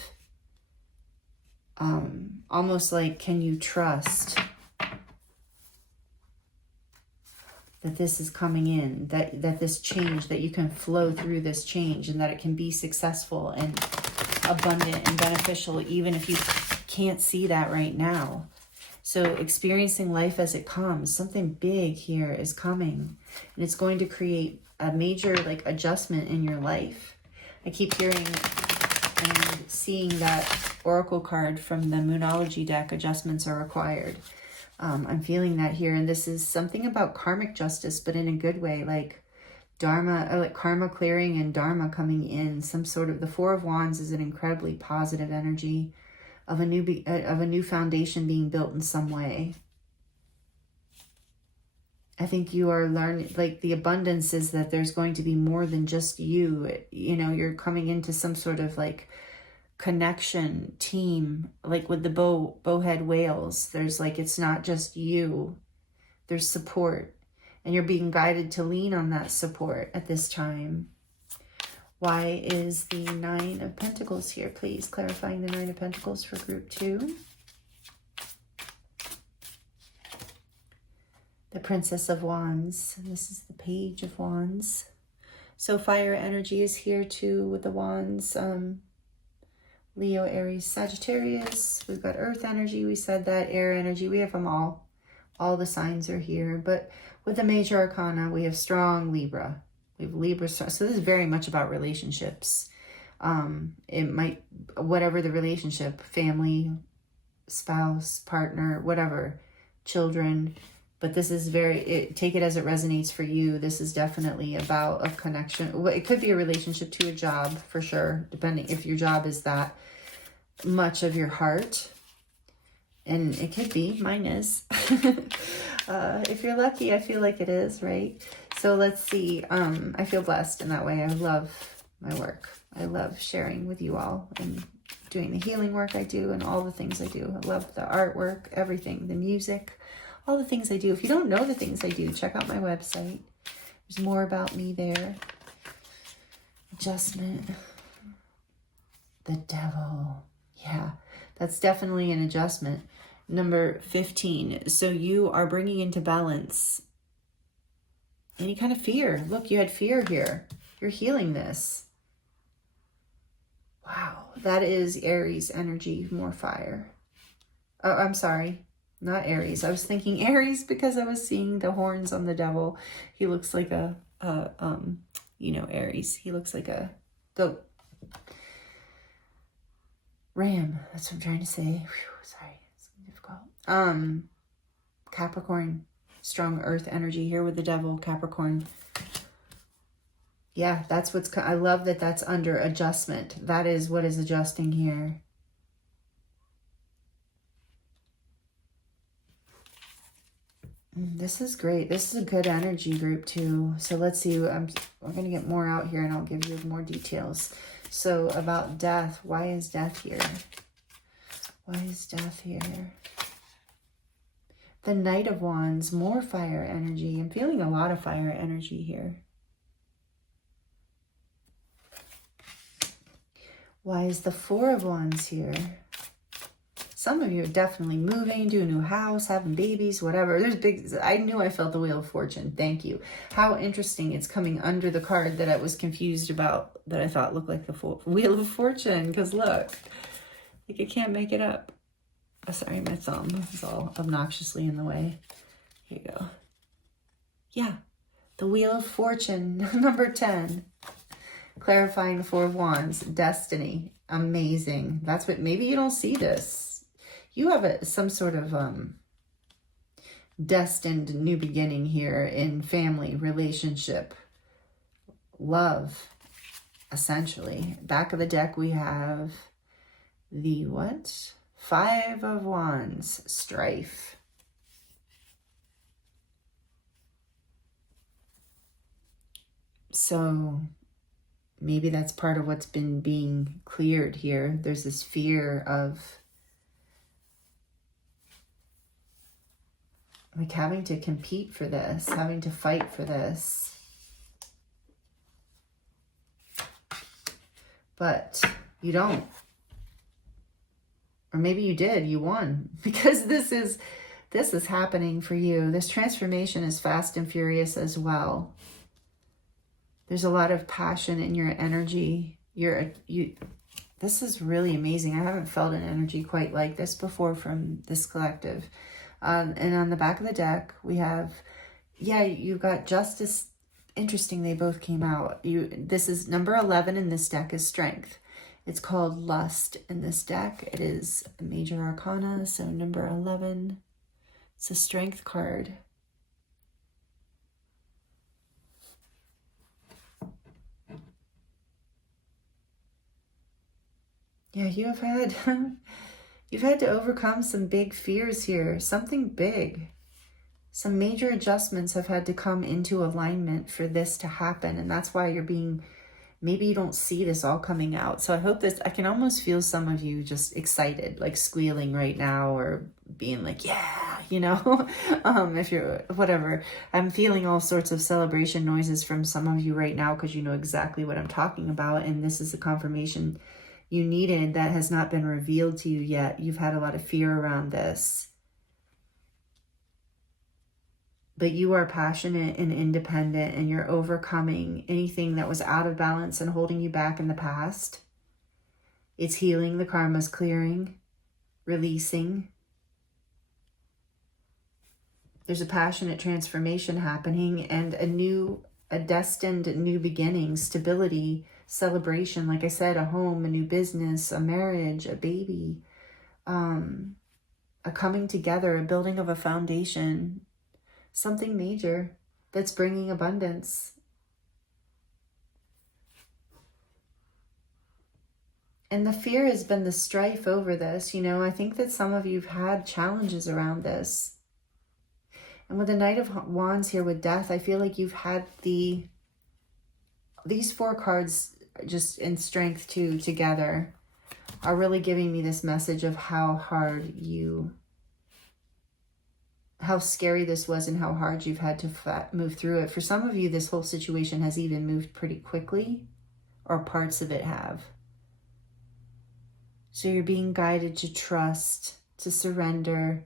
almost like, can you trust that this is coming in, that this change, that you can flow through this change, and that it can be successful and abundant and beneficial, even if you can't see that right now. So experiencing life as it comes, something big here is coming, and it's going to create a major like adjustment in your life. I keep hearing and seeing that oracle card from the Moonology deck, adjustments are required. I'm feeling that here, and this is something about karmic justice, but in a good way, like dharma, or like karma clearing and dharma coming in. Some sort of, the Four of Wands is an incredibly positive energy of a new foundation being built in some way. I think you are learning, like the abundance is that there's going to be more than just you. You know, you're coming into some sort of like connection team, like with the bowhead whales. There's like, it's not just you, there's support, and you're being guided to lean on that support at this time. Why is the 9 of Pentacles here, please? Clarifying the 9 of Pentacles for group 2. The Princess of Wands, and this is the Page of Wands. So fire energy is here too with the Wands. Leo, Aries, Sagittarius. We've got earth energy. We said that. Air energy. We have them all. All the signs are here. But with the major arcana, we have strong Libra. We have Libra. So this is very much about relationships. It might, whatever the relationship, family, spouse, partner, whatever, children. But this is take it as it resonates for you. This is definitely about a connection. It could be a relationship to a job, for sure, depending if your job is that much of your heart. And it could be, mine is. If you're lucky, I feel like it is, right? So let's see. I feel blessed in that way. I love my work. I love sharing with you all and doing the healing work I do and all the things I do. I love the artwork, everything, the music, all the things I do. If you don't know the things I do, check out my website. There's more about me there. Adjustment. The devil. Yeah, that's definitely an adjustment. Number 15. So you are bringing into balance any kind of fear. Look, you had fear here. You're healing this. Wow, that is Aries energy, more fire. Oh, I'm sorry, not Aries. I was thinking Aries because I was seeing the horns on the devil. He looks like a you know, Aries. He looks like a goat. Ram, that's what I'm trying to say. Whew, sorry, it's difficult. Capricorn, strong earth energy here with the devil, Capricorn. Yeah, that's what's, I love that that's under adjustment. That is what is adjusting here. This is great. This is a good energy group too. So let's see, we're going to get more out here and I'll give you more details. So about death, why is death here? Why is death here? The Knight of Wands, more fire energy. I'm feeling a lot of fire energy here. Why is the Four of Wands here? Some of you are definitely moving to a new house, having babies, whatever. There's big, I knew I felt the Wheel of Fortune. Thank you. How interesting. It's coming under the card that I was confused about, that I thought looked like the Wheel of Fortune. Because look, like I can't make it up. Oh, sorry, my thumb is all obnoxiously in the way. Here you go. Yeah, the Wheel of Fortune, number 10. Clarifying the Four of Wands, destiny, amazing. That's what, maybe you don't see this. You have some sort of destined new beginning here in family, relationship, love, essentially. Back of the deck, we have the what? Five of Wands, strife. So maybe that's part of what's been being cleared here. There's this fear of like having to compete for this, having to fight for this. But you don't. Or maybe you did, you won. Because this is happening for you. This transformation is fast and furious as well. There's a lot of passion in your energy. This is really amazing. I haven't felt an energy quite like this before from this collective. And on the back of the deck, we have, yeah, you've got Justice. Interesting, they both came out. This is number 11 in this deck is Strength. It's called Lust in this deck. It is a major arcana, so number 11. It's a Strength card. Yeah, you've had to overcome some big fears here, something big. Some major adjustments have had to come into alignment for this to happen, and that's why you're being, maybe you don't see this all coming out. So I hope this, I can almost feel some of you just excited, like squealing right now or being like, yeah, you know, if you're, whatever. I'm feeling all sorts of celebration noises from some of you right now because you know exactly what I'm talking about, and this is the confirmation you needed that has not been revealed to you yet. You've had a lot of fear around this. But you are passionate and independent, and you're overcoming anything that was out of balance and holding you back in the past. It's healing, the karma's clearing, releasing. There's a passionate transformation happening and a destined new beginning, stability, celebration. Like I said, a home, a new business, a marriage, a baby, a coming together, a building of a foundation, something major that's bringing abundance. And the fear has been the strife over this. You know, I think that some of you've had challenges around this. And with the Knight of Wands here with Death, I feel like you've had these 4 cards just in Strength 2 together are really giving me this message of how scary this was and how hard you've had to move through it. For some of you, this whole situation has even moved pretty quickly, or parts of it have. So you're being guided to trust, to surrender,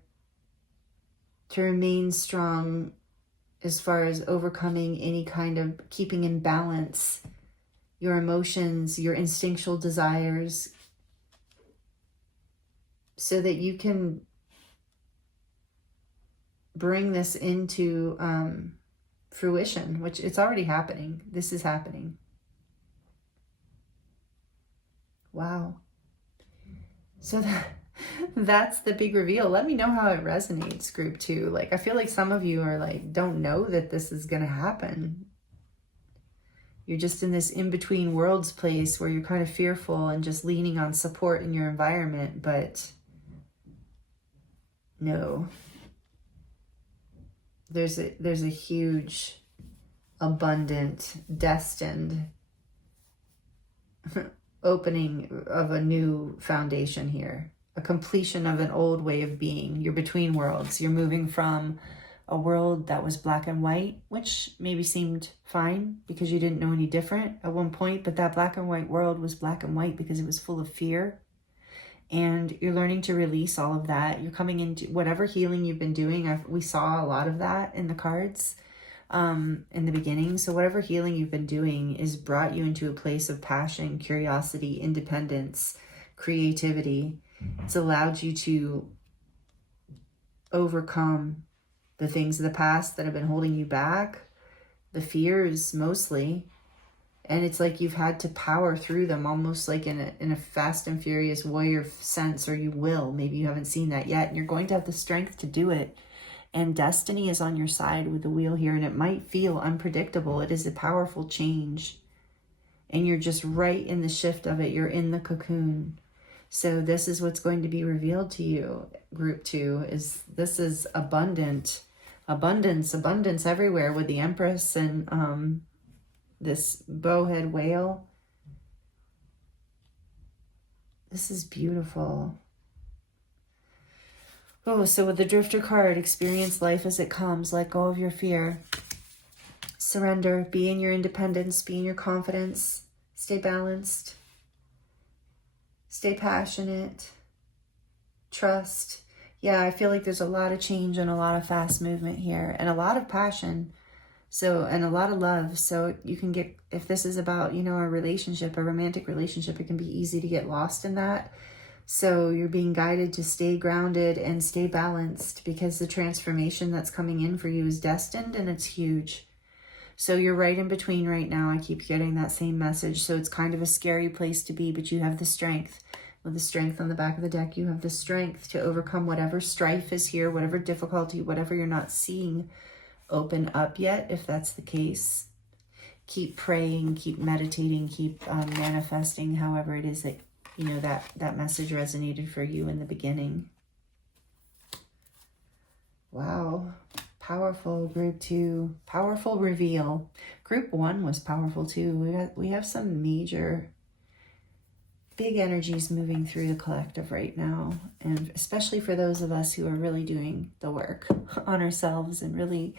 to remain strong as far as overcoming any kind of keeping in balance your emotions, your instinctual desires, so that you can bring this into fruition, which it's already happening. This is happening. Wow. So that's the big reveal. Let me know how it resonates, group 2. Like, I feel like some of you are like, don't know that this is going to happen. You're just in this in-between worlds place where you're kind of fearful and just leaning on support in your environment, but no. There's a huge, abundant, destined opening of a new foundation here, a completion of an old way of being. You're between worlds. You're moving from a world that was black and white, which maybe seemed fine because you didn't know any different at one point, but that black and white world was black and white because it was full of fear. And you're learning to release all of that. You're coming into whatever healing you've been doing. We saw a lot of that in the cards in the beginning. So whatever healing you've been doing is brought you into a place of passion, curiosity, independence, creativity. It's allowed you to overcome the things of the past that have been holding you back, the fears mostly. And it's like you've had to power through them, almost like in a Fast and Furious warrior sense, or you will. Maybe you haven't seen that yet, and you're going to have the strength to do it. And destiny is on your side with the wheel here, and it might feel unpredictable. It is a powerful change, and you're just right in the shift of it. You're in the cocoon. So this is what's going to be revealed to you, group 2, is this is abundance everywhere with the Empress and this bowhead whale. This is beautiful. Oh, so with the Drifter card, experience life as it comes. Let go of your fear. Surrender. Be in your independence. Be in your confidence. Stay balanced. Stay passionate. Trust. Yeah, I feel like there's a lot of change and a lot of fast movement here and a lot of passion. So, and a lot of love. So you can get, if this is about, you know, a relationship, a romantic relationship, it can be easy to get lost in that. So you're being guided to stay grounded and stay balanced, because the transformation that's coming in for you is destined and it's huge. So you're right in between right now. I keep getting that same message. So it's kind of a scary place to be, but you have the strength. With the strength on the back of the deck, you have the strength to overcome whatever strife is here, whatever difficulty, whatever you're not seeing open up yet, if that's the case. Keep praying, keep meditating, keep manifesting, however it is that, you know, that message resonated for you in the beginning. Wow. Powerful, group 2. Powerful reveal. Group 1 was powerful too. We have some major big energies moving through the collective right now, and especially for those of us who are really doing the work on ourselves and really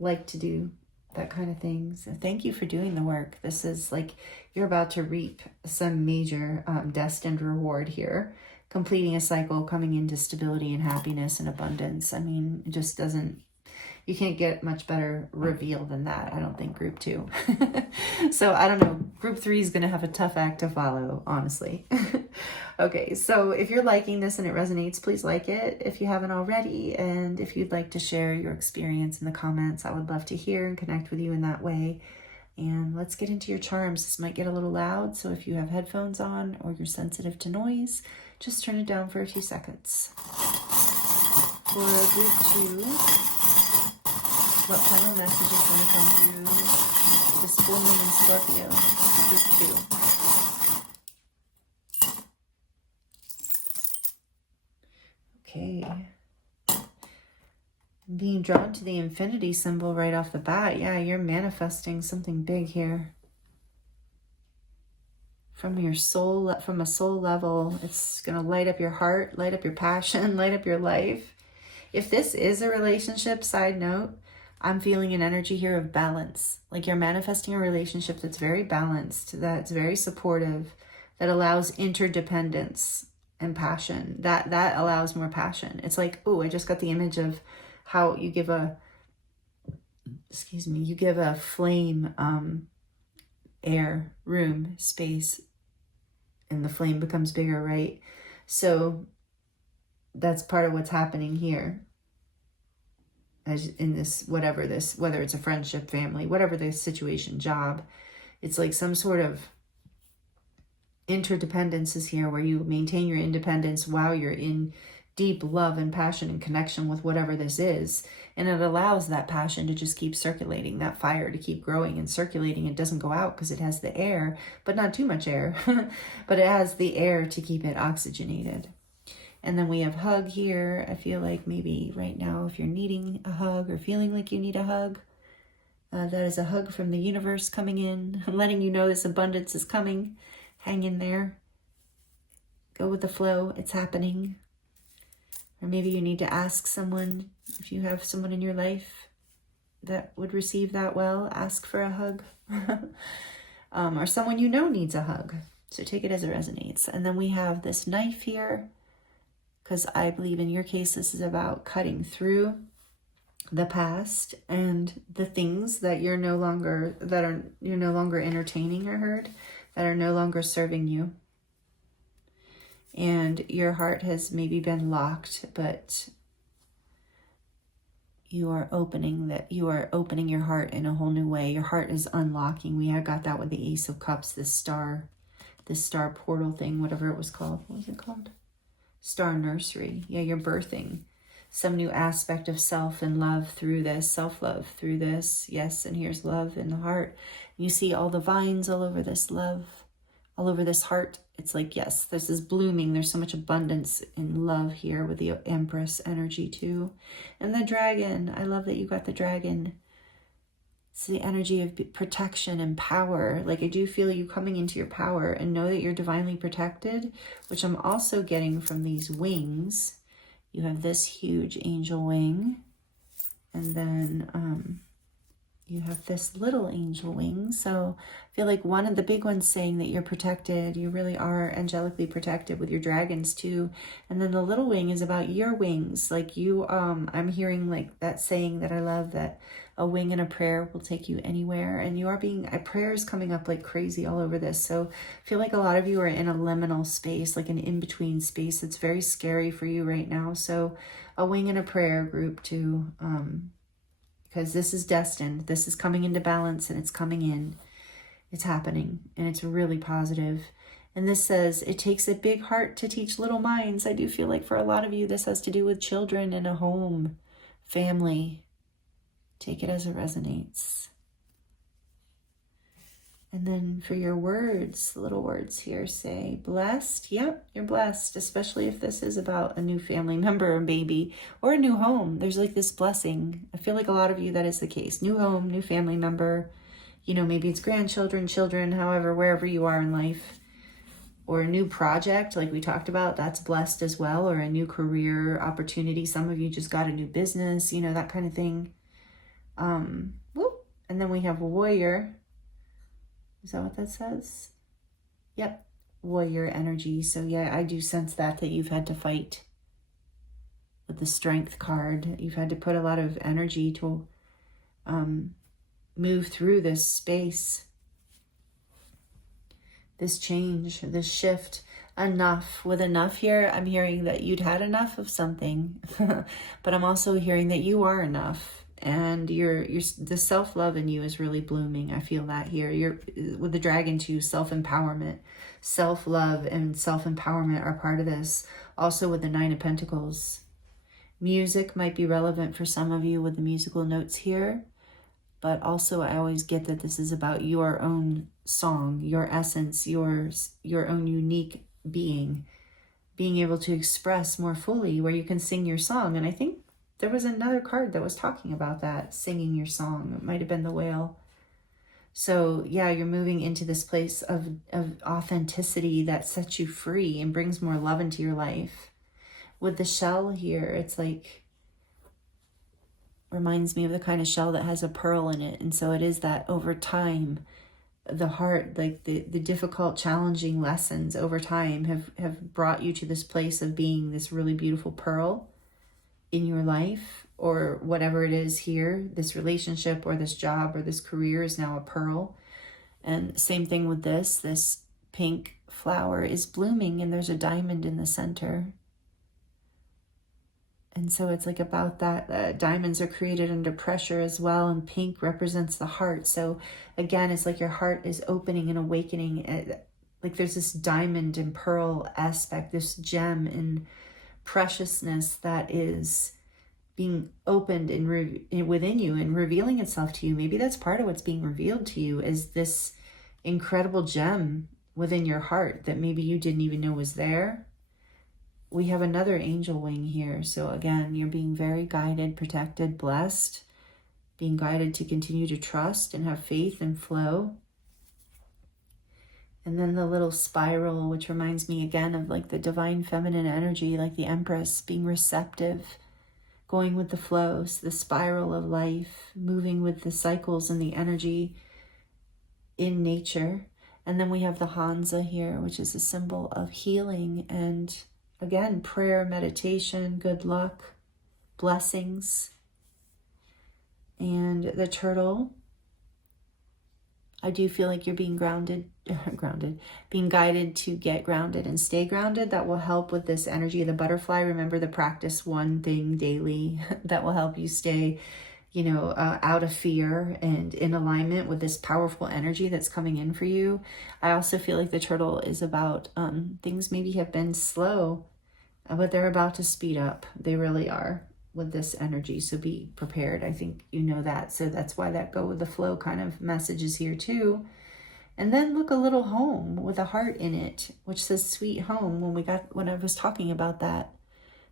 like to do that kind of thing. So thank you for doing the work. This is like you're about to reap some major destined reward here, completing a cycle, coming into stability and happiness and abundance. I mean, it just doesn't, you can't get much better reveal than that, I don't think, group 2. So I don't know, group 3 is going to have a tough act to follow, honestly. Okay, so if you're liking this and it resonates, please like it if you haven't already. And if you'd like to share your experience in the comments, I would love to hear and connect with you in that way. And let's get into your charms. This might get a little loud, so if you have headphones on or you're sensitive to noise, just turn it down for a few seconds. For group 2, what final message is going to come through this full moon in Scorpio, group 2? Okay. Being drawn to the infinity symbol right off the bat. Yeah, you're manifesting something big here. From your soul, from a soul level, it's going to light up your heart, light up your passion, light up your life. If this is a relationship, side note, I'm feeling an energy here of balance. Like you're manifesting a relationship that's very balanced, that's very supportive, that allows interdependence and passion. That allows more passion. It's like, oh, I just got the image of how you give a, you give a flame air, room, space, and the flame becomes bigger, right? So that's part of what's happening here. As in this, whether it's a friendship, family, whatever the situation, job, it's like some sort of interdependence is here where you maintain your independence while you're in deep love and passion and connection with whatever this is. And it allows that passion to just keep circulating, that fire to keep growing and circulating. It doesn't go out because it has the air, but not too much air, but it has the air to keep it oxygenated. And then we have hug here. I feel like maybe right now, if you're needing a hug or feeling like you need a hug, that is a hug from the universe coming in, letting you know this abundance is coming. Hang in there. Go with the flow. It's happening. Or maybe you need to ask someone, if you have someone in your life that would receive that well, ask for a hug. Or someone you know needs a hug. So take it as it resonates. And then we have this knife here, because I believe in your case, this is about cutting through the past and the things that you're no longer entertaining or heard, that are no longer serving you. And your heart has maybe been locked, but you are opening your heart in a whole new way. Your heart is unlocking. We have got that with the Ace of Cups, this star portal thing, whatever it was called. What was it called? Star Nursery. Yeah, you're birthing some new aspect of self and love through this, self-love through this. Yes, and here's love in the heart. You see all the vines all over this love, all over this heart. It's like, yes, this is blooming. There's so much abundance in love here with the Empress energy too. And the dragon. I love that you got the dragon. It's the energy of protection and power. Like I do feel you coming into your power and know that you're divinely protected, which I'm also getting from these wings. You have this huge angel wing. And then you have this little angel wing. So I feel like one of the big ones saying that you're protected. You really are angelically protected with your dragons too. And then the little wing is about your wings. Like you, I'm hearing like that saying that I love, that a wing and a prayer will take you anywhere. And you are prayer is coming up like crazy all over this. So I feel like a lot of you are in a liminal space, like an in-between space. It's very scary for you right now. So a wing and a prayer group too, because this is destined. This is coming into balance and it's coming in. It's happening and it's really positive. And this says, it takes a big heart to teach little minds. I do feel like for a lot of you, this has to do with children in a home, family. Take it as it resonates. And then for your words, little words here say, blessed. Yep, you're blessed, especially if this is about a new family member, a baby, or a new home. There's like this blessing. I feel like a lot of you, that is the case. New home, new family member, you know, maybe it's grandchildren, children, however, wherever you are in life. Or a new project, like we talked about, that's blessed as well. Or a new career opportunity. Some of you just got a new business, you know, that kind of thing. And then we have warrior. Is that what that says? Yep, warrior energy. So yeah, I do sense that you've had to fight with the strength card. You've had to put a lot of energy to move through this space, this change, this shift. Enough. With enough here, I'm hearing that you'd had enough of something, but I'm also hearing that you are enough. And the self-love in you is really blooming. I feel that here. You're with the dragon too, self-empowerment, self-love and self-empowerment are part of this. Also with the Nine of Pentacles. Music might be relevant for some of you with the musical notes here, but also I always get that this is about your own song, your essence, your own unique being being able to express more fully, where you can sing your song. And I think there was another card that was talking about that, singing your song. It might have been the whale. So yeah, you're moving into this place of authenticity that sets you free and brings more love into your life. With the shell here, it's like, reminds me of the kind of shell that has a pearl in it. And so it is that over time, the heart, like the difficult, challenging lessons over time have brought you to this place of being this really beautiful pearl in your life, or whatever it is here, this relationship or this job or this career is now a pearl. And same thing with this pink flower is blooming and there's a diamond in the center. And so it's like about that, diamonds are created under pressure as well, and pink represents the heart. So again, it's like your heart is opening and awakening. Like there's this diamond and pearl aspect, this gem and preciousness that is being opened within you and revealing itself to you. Maybe that's part of what's being revealed to you, is this incredible gem within your heart that maybe you didn't even know was there. We have another angel wing here. So again, you're being very guided, protected, blessed, being guided to continue to trust and have faith and flow. And then the little spiral, which reminds me again of like the divine feminine energy, like the Empress, being receptive, going with the flows, the spiral of life, moving with the cycles and the energy in nature. And then we have the Hansa here, which is a symbol of healing and, again, prayer, meditation, good luck, blessings. And the turtle, I do feel like you're being being guided to get grounded and stay grounded. That will help with this energy of the butterfly. Remember to practice one thing daily that will help you stay, out of fear and in alignment with this powerful energy that's coming in for you. I also feel like the turtle is about things maybe have been slow, but they're about to speed up. They really are with this energy. So be prepared. I think you know that. So that's why that go with the flow kind of message is here too. And then look, a little home with a heart in it, which says sweet home when I was talking about that,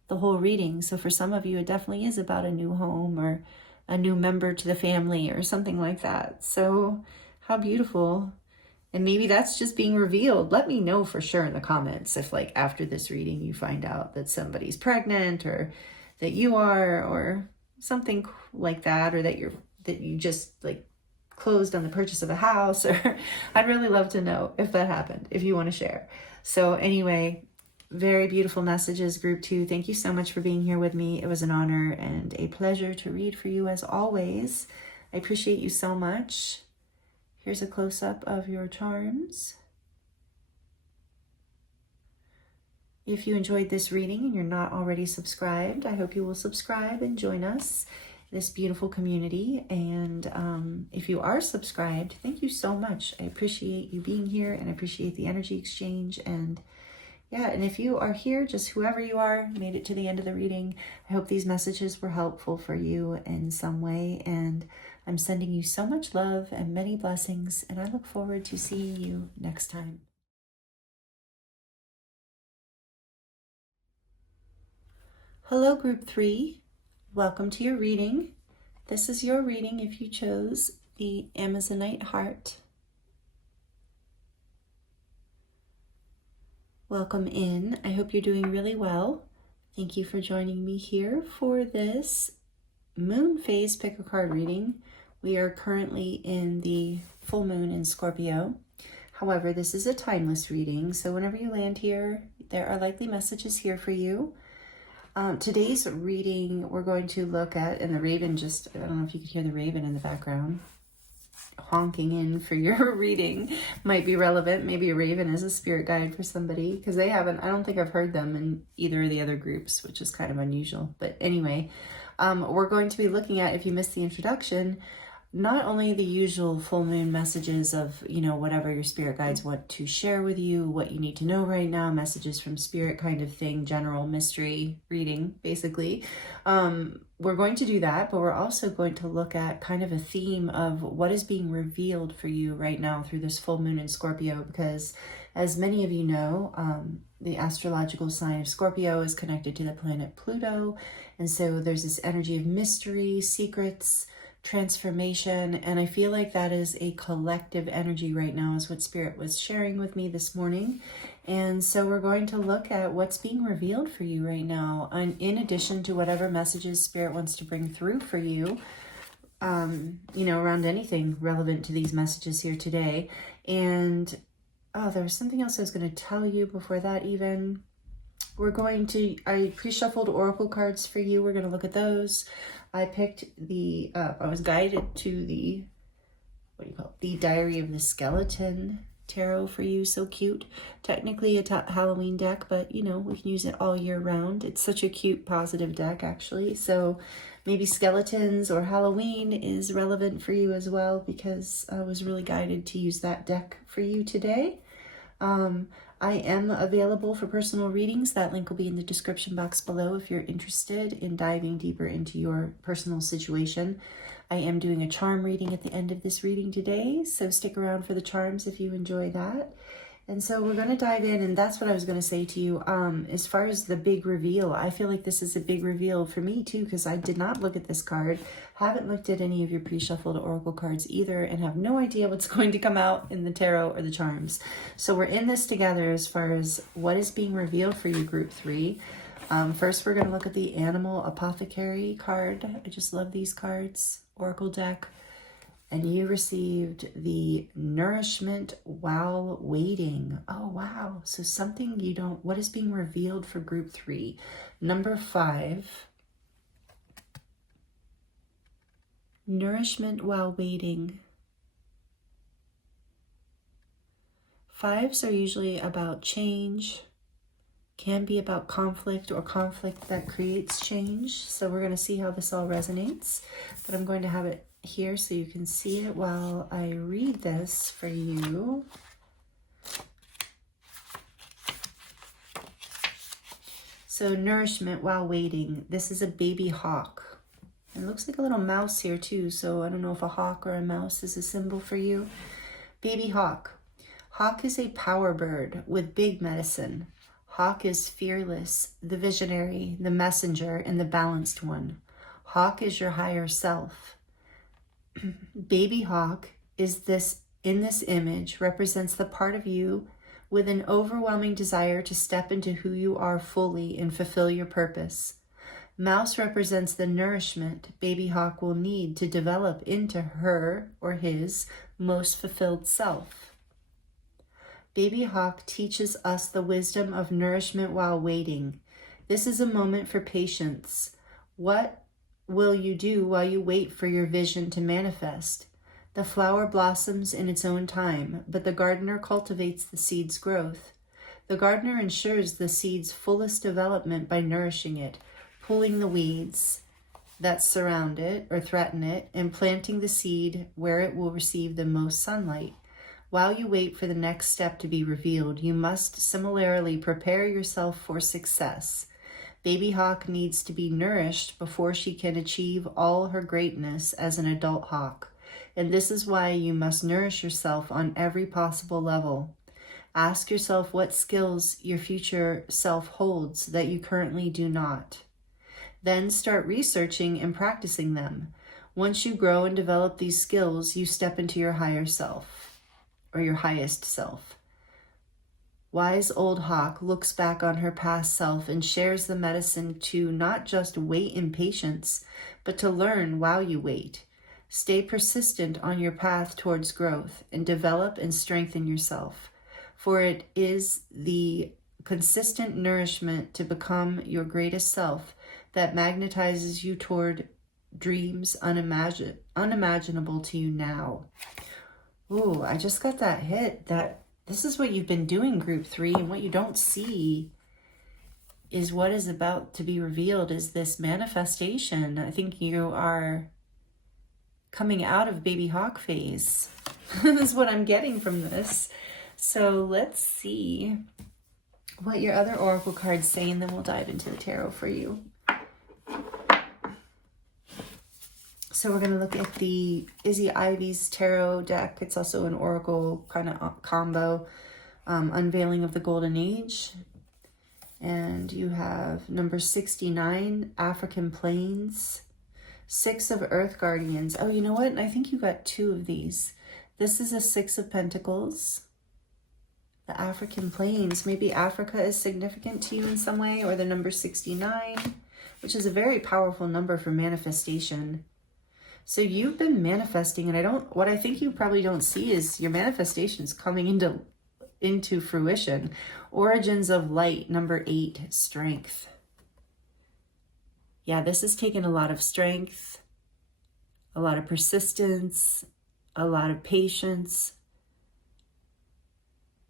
the whole reading. So for some of you, it definitely is about a new home or a new member to the family or something like that. So how beautiful. And maybe that's just being revealed. Let me know for sure in the comments if like after this reading you find out that somebody's pregnant or that you are or something like that, or that you just like closed on the purchase of a house, or I'd really love to know if that happened, if you want to share. So anyway, very beautiful messages, group 2. Thank you so much for being here with me. It was an honor and a pleasure to read for you as always. I appreciate you so much. Here's a close-up of your charms. If you enjoyed this reading and you're not already subscribed, I hope you will subscribe and join us in this beautiful community. And if you are subscribed, thank you so much. I appreciate you being here and I appreciate the energy exchange. And yeah, and if you are here, just whoever you are, made it to the end of the reading, I hope these messages were helpful for you in some way. And I'm sending you so much love and many blessings, and I look forward to seeing you next time. Hello, group 3. Welcome to your reading. This is your reading if you chose the Amazonite heart. Welcome in. I hope you're doing really well. Thank you for joining me here for this moon phase pick a card reading. We are currently in the full moon in Scorpio. However, this is a timeless reading, so whenever you land here, there are likely messages here for you. Today's reading, we're going to look at, and the raven just, I don't know if you can hear the raven in the background, honking in for your reading might be relevant. Maybe a raven is a spirit guide for somebody, because I don't think I've heard them in either of the other groups, which is kind of unusual. But anyway, we're going to be looking at, if you missed the introduction, not only the usual full moon messages of, you know, whatever your spirit guides want to share with you, what you need to know right now, messages from spirit kind of thing, general mystery reading, basically. We're going to do that, but we're also going to look at kind of a theme of what is being revealed for you right now through this full moon in Scorpio, because as many of you know, the astrological sign of Scorpio is connected to the planet Pluto. And so there's this energy of mystery, secrets, transformation, and I feel like that is a collective energy right now, is what Spirit was sharing with me this morning. And so we're going to look at what's being revealed for you right now, and in addition to whatever messages Spirit wants to bring through for you, you know, around anything relevant to these messages here today. And oh, there was something else I was going to tell you before that even. I pre-shuffled oracle cards for you. We're going to look at those. I picked I was guided to the, the Diary of the Skeleton tarot for you. So cute. Technically a Halloween deck, but you know, we can use it all year round. It's such a cute, positive deck actually. So maybe skeletons or Halloween is relevant for you as well, because I was really guided to use that deck for you today. I am available for personal readings. That link will be in the description box below if you're interested in diving deeper into your personal situation. I am doing a charm reading at the end of this reading today, so stick around for the charms if you enjoy that. And so we're going to dive in, and that's what I was going to say to you. As far as the big reveal, I feel like this is a big reveal for me too, because I did not look at this card, haven't looked at any of your pre-shuffled oracle cards either, and have no idea what's going to come out in the tarot or the charms. So we're in this together as far as what is being revealed for you, group 3. First, we're going to look at the Animal Apothecary card. I just love these cards. Oracle deck. And you received the Nourishment While Waiting. Oh, wow. So something you don't... What is being revealed for group 3? Number 5. Nourishment While Waiting. 5s are usually about change. Can be about conflict or conflict that creates change. So we're going to see how this all resonates. But I'm going to have it here so you can see it while I read this for you. So Nourishment While Waiting. This is a baby hawk. It looks like a little mouse here too, so I don't know if a hawk or a mouse is a symbol for you. Baby hawk. Hawk is a power bird with big medicine. Hawk is fearless, the visionary, the messenger, and the balanced one. Hawk is your higher self. Baby hawk is in this image represents the part of you with an overwhelming desire to step into who you are fully and fulfill your purpose. Mouse represents the nourishment baby hawk will need to develop into her or his most fulfilled self. Baby hawk teaches us the wisdom of nourishment while waiting. This is a moment for patience. What will you do while you wait for your vision to manifest? The flower blossoms in its own time, but the gardener cultivates the seed's growth. The gardener ensures the seed's fullest development by nourishing it, pulling the weeds that surround it or threaten it, and planting the seed where it will receive the most sunlight. While you wait for the next step to be revealed, you must similarly prepare yourself for success. Baby hawk needs to be nourished before she can achieve all her greatness as an adult hawk. And this is why you must nourish yourself on every possible level. Ask yourself what skills your future self holds that you currently do not. Then start researching and practicing them. Once you grow and develop these skills, you step into your higher self, or your highest self. Wise old hawk looks back on her past self and shares the medicine to not just wait in patience, but to learn while you wait. Stay persistent on your path towards growth and develop and strengthen yourself, for it is the consistent nourishment to become your greatest self that magnetizes you toward dreams unimaginable to you now. Ooh, I just got that hit that this is what you've been doing, group 3, and what you don't see is what is about to be revealed is this manifestation. I think you are coming out of baby hawk phase. This is what I'm getting from this. So let's see what your other oracle cards say, and then we'll dive into the tarot for you. So we're going to look at the Izzy Ivy's tarot deck. It's also an oracle kind of combo. Unveiling of the Golden Age. And you have number 69, African Plains. 6 of Earth Guardians. Oh, you know what? I think you got 2 of these. This is a 6 of Pentacles. The African Plains. Maybe Africa is significant to you in some way. Or the number 69, which is a very powerful number for manifestation. So you've been manifesting, and what I think you probably don't see is your manifestations coming into fruition. Origins of light, number 8, strength. Yeah, this has taken a lot of strength, a lot of persistence, a lot of patience.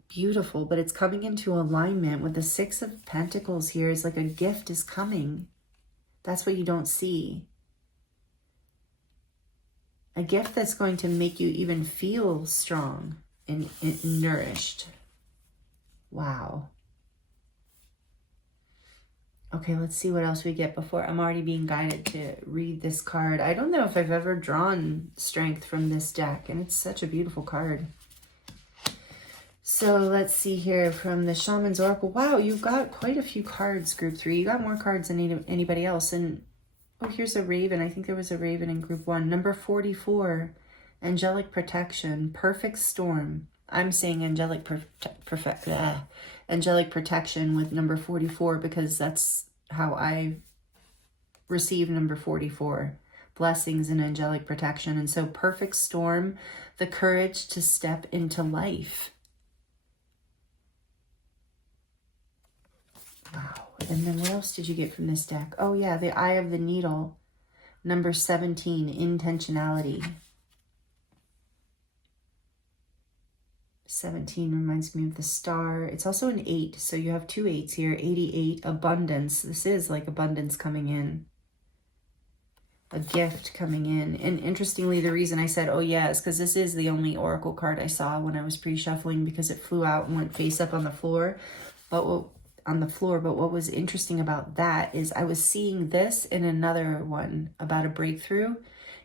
Beautiful, but it's coming into alignment with the 6 of Pentacles here. It's like a gift is coming. That's what you don't see. A gift that's going to make you even feel strong and nourished. Wow. Okay, let's see what else we get before. I'm already being guided to read this card. I don't know if I've ever drawn strength from this deck, and it's such a beautiful card. So let's see here from the Shaman's Oracle. Wow, you got quite a few cards, Group 3. You got more cards than anybody else. And oh, here's a raven. I think there was a raven in Group 1. Number 44, Angelic Protection, Perfect Storm. I'm saying angelic protection with number 44 because that's how I receive number 44. Blessings and angelic protection. And so perfect storm, the courage to step into life. Wow. And then what else did you get from this deck? Oh yeah, the Eye of the Needle. Number 17, intentionality. 17 reminds me of the star. It's also an 8, so you have 2 8s here. 88, abundance. This is like abundance coming in. A gift coming in. And interestingly, the reason I said, oh yeah, is because this is the only oracle card I saw when I was pre-shuffling because it flew out and went face up on the floor. But what was interesting about that is I was seeing this in another one about a breakthrough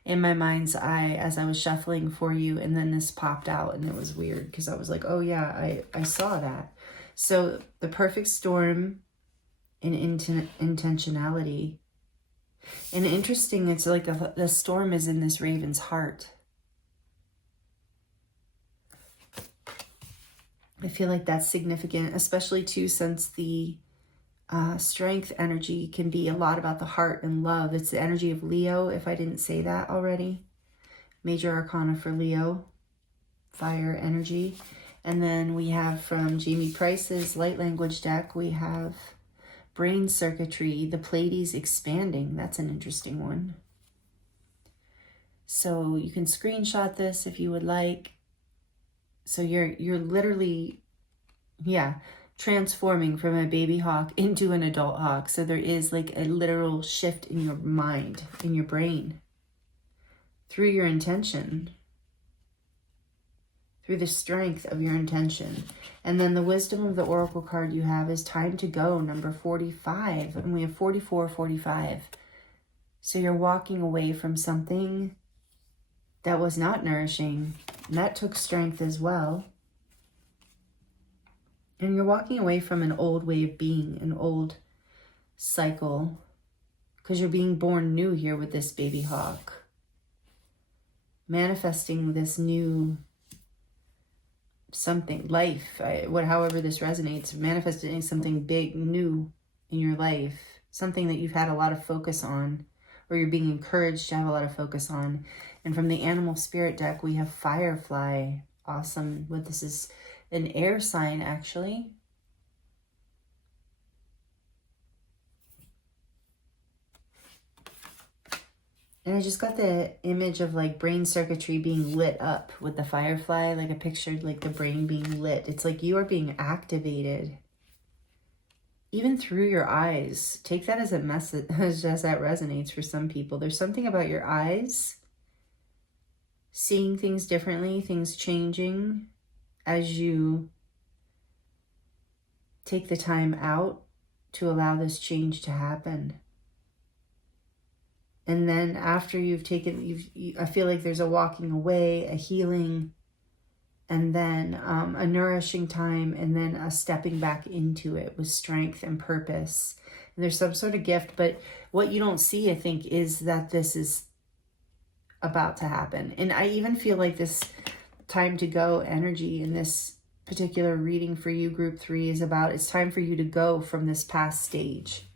in my mind's eye as I was shuffling for you, and then this popped out, and it was weird because I was like, oh yeah, I saw that. So the perfect storm in intentionality. And interesting, it's like the storm is in this raven's heart. I feel like that's significant, especially too since the strength energy can be a lot about the heart and love. It's the energy of Leo, if I didn't say that already. Major Arcana for Leo, fire energy. And then we have from Jamie Price's Light Language deck, we have brain circuitry, the Pleiades expanding. That's an interesting one. So you can screenshot this if you would like. So you're literally, yeah, transforming from a baby hawk into an adult hawk. So there is like a literal shift in your mind, in your brain, through your intention, through the strength of your intention. And then the wisdom of the oracle card you have is time to go, number 45. And we have 44, 45. So you're walking away from something that was not nourishing, and that took strength as well. And you're walking away from an old way of being, an old cycle, because you're being born new here with this baby hawk. Manifesting this new something, life, however this resonates, manifesting something big, new in your life, something that you've had a lot of focus on, or you're being encouraged to have a lot of focus on. And from the Animal Spirit deck, we have Firefly. Awesome. What this is an air sign, actually. And I just got the image of like brain circuitry being lit up with the firefly. Like I pictured like the brain being lit. It's like you are being activated. Even through your eyes. Take that as a message as that resonates for some people. There's something about your eyes seeing things differently, things changing as you take the time out to allow this change to happen. And then after you've taken, I feel like there's a walking away, a healing, and then a nourishing time, and then a stepping back into it with strength and purpose. And there's some sort of gift, but what you don't see, I think, is that this is about to happen. And I even feel like this time to go energy in this particular reading for you, group 3, is about, it's time for you to go from this past stage.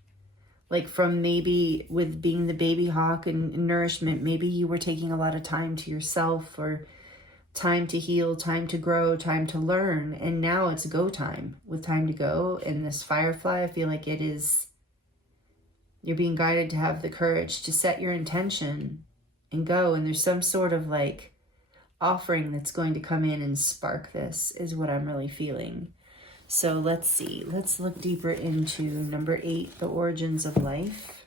Like from maybe with being the baby hawk and nourishment, maybe you were taking a lot of time to yourself, or time to heal, time to grow, time to learn. And now it's go time, with time to go. And this firefly, I feel like it is, you're being guided to have the courage to set your intention and go. And there's some sort of like offering that's going to come in and spark this, is what I'm really feeling. So let's see. Let's look deeper into number 8, the origins of life.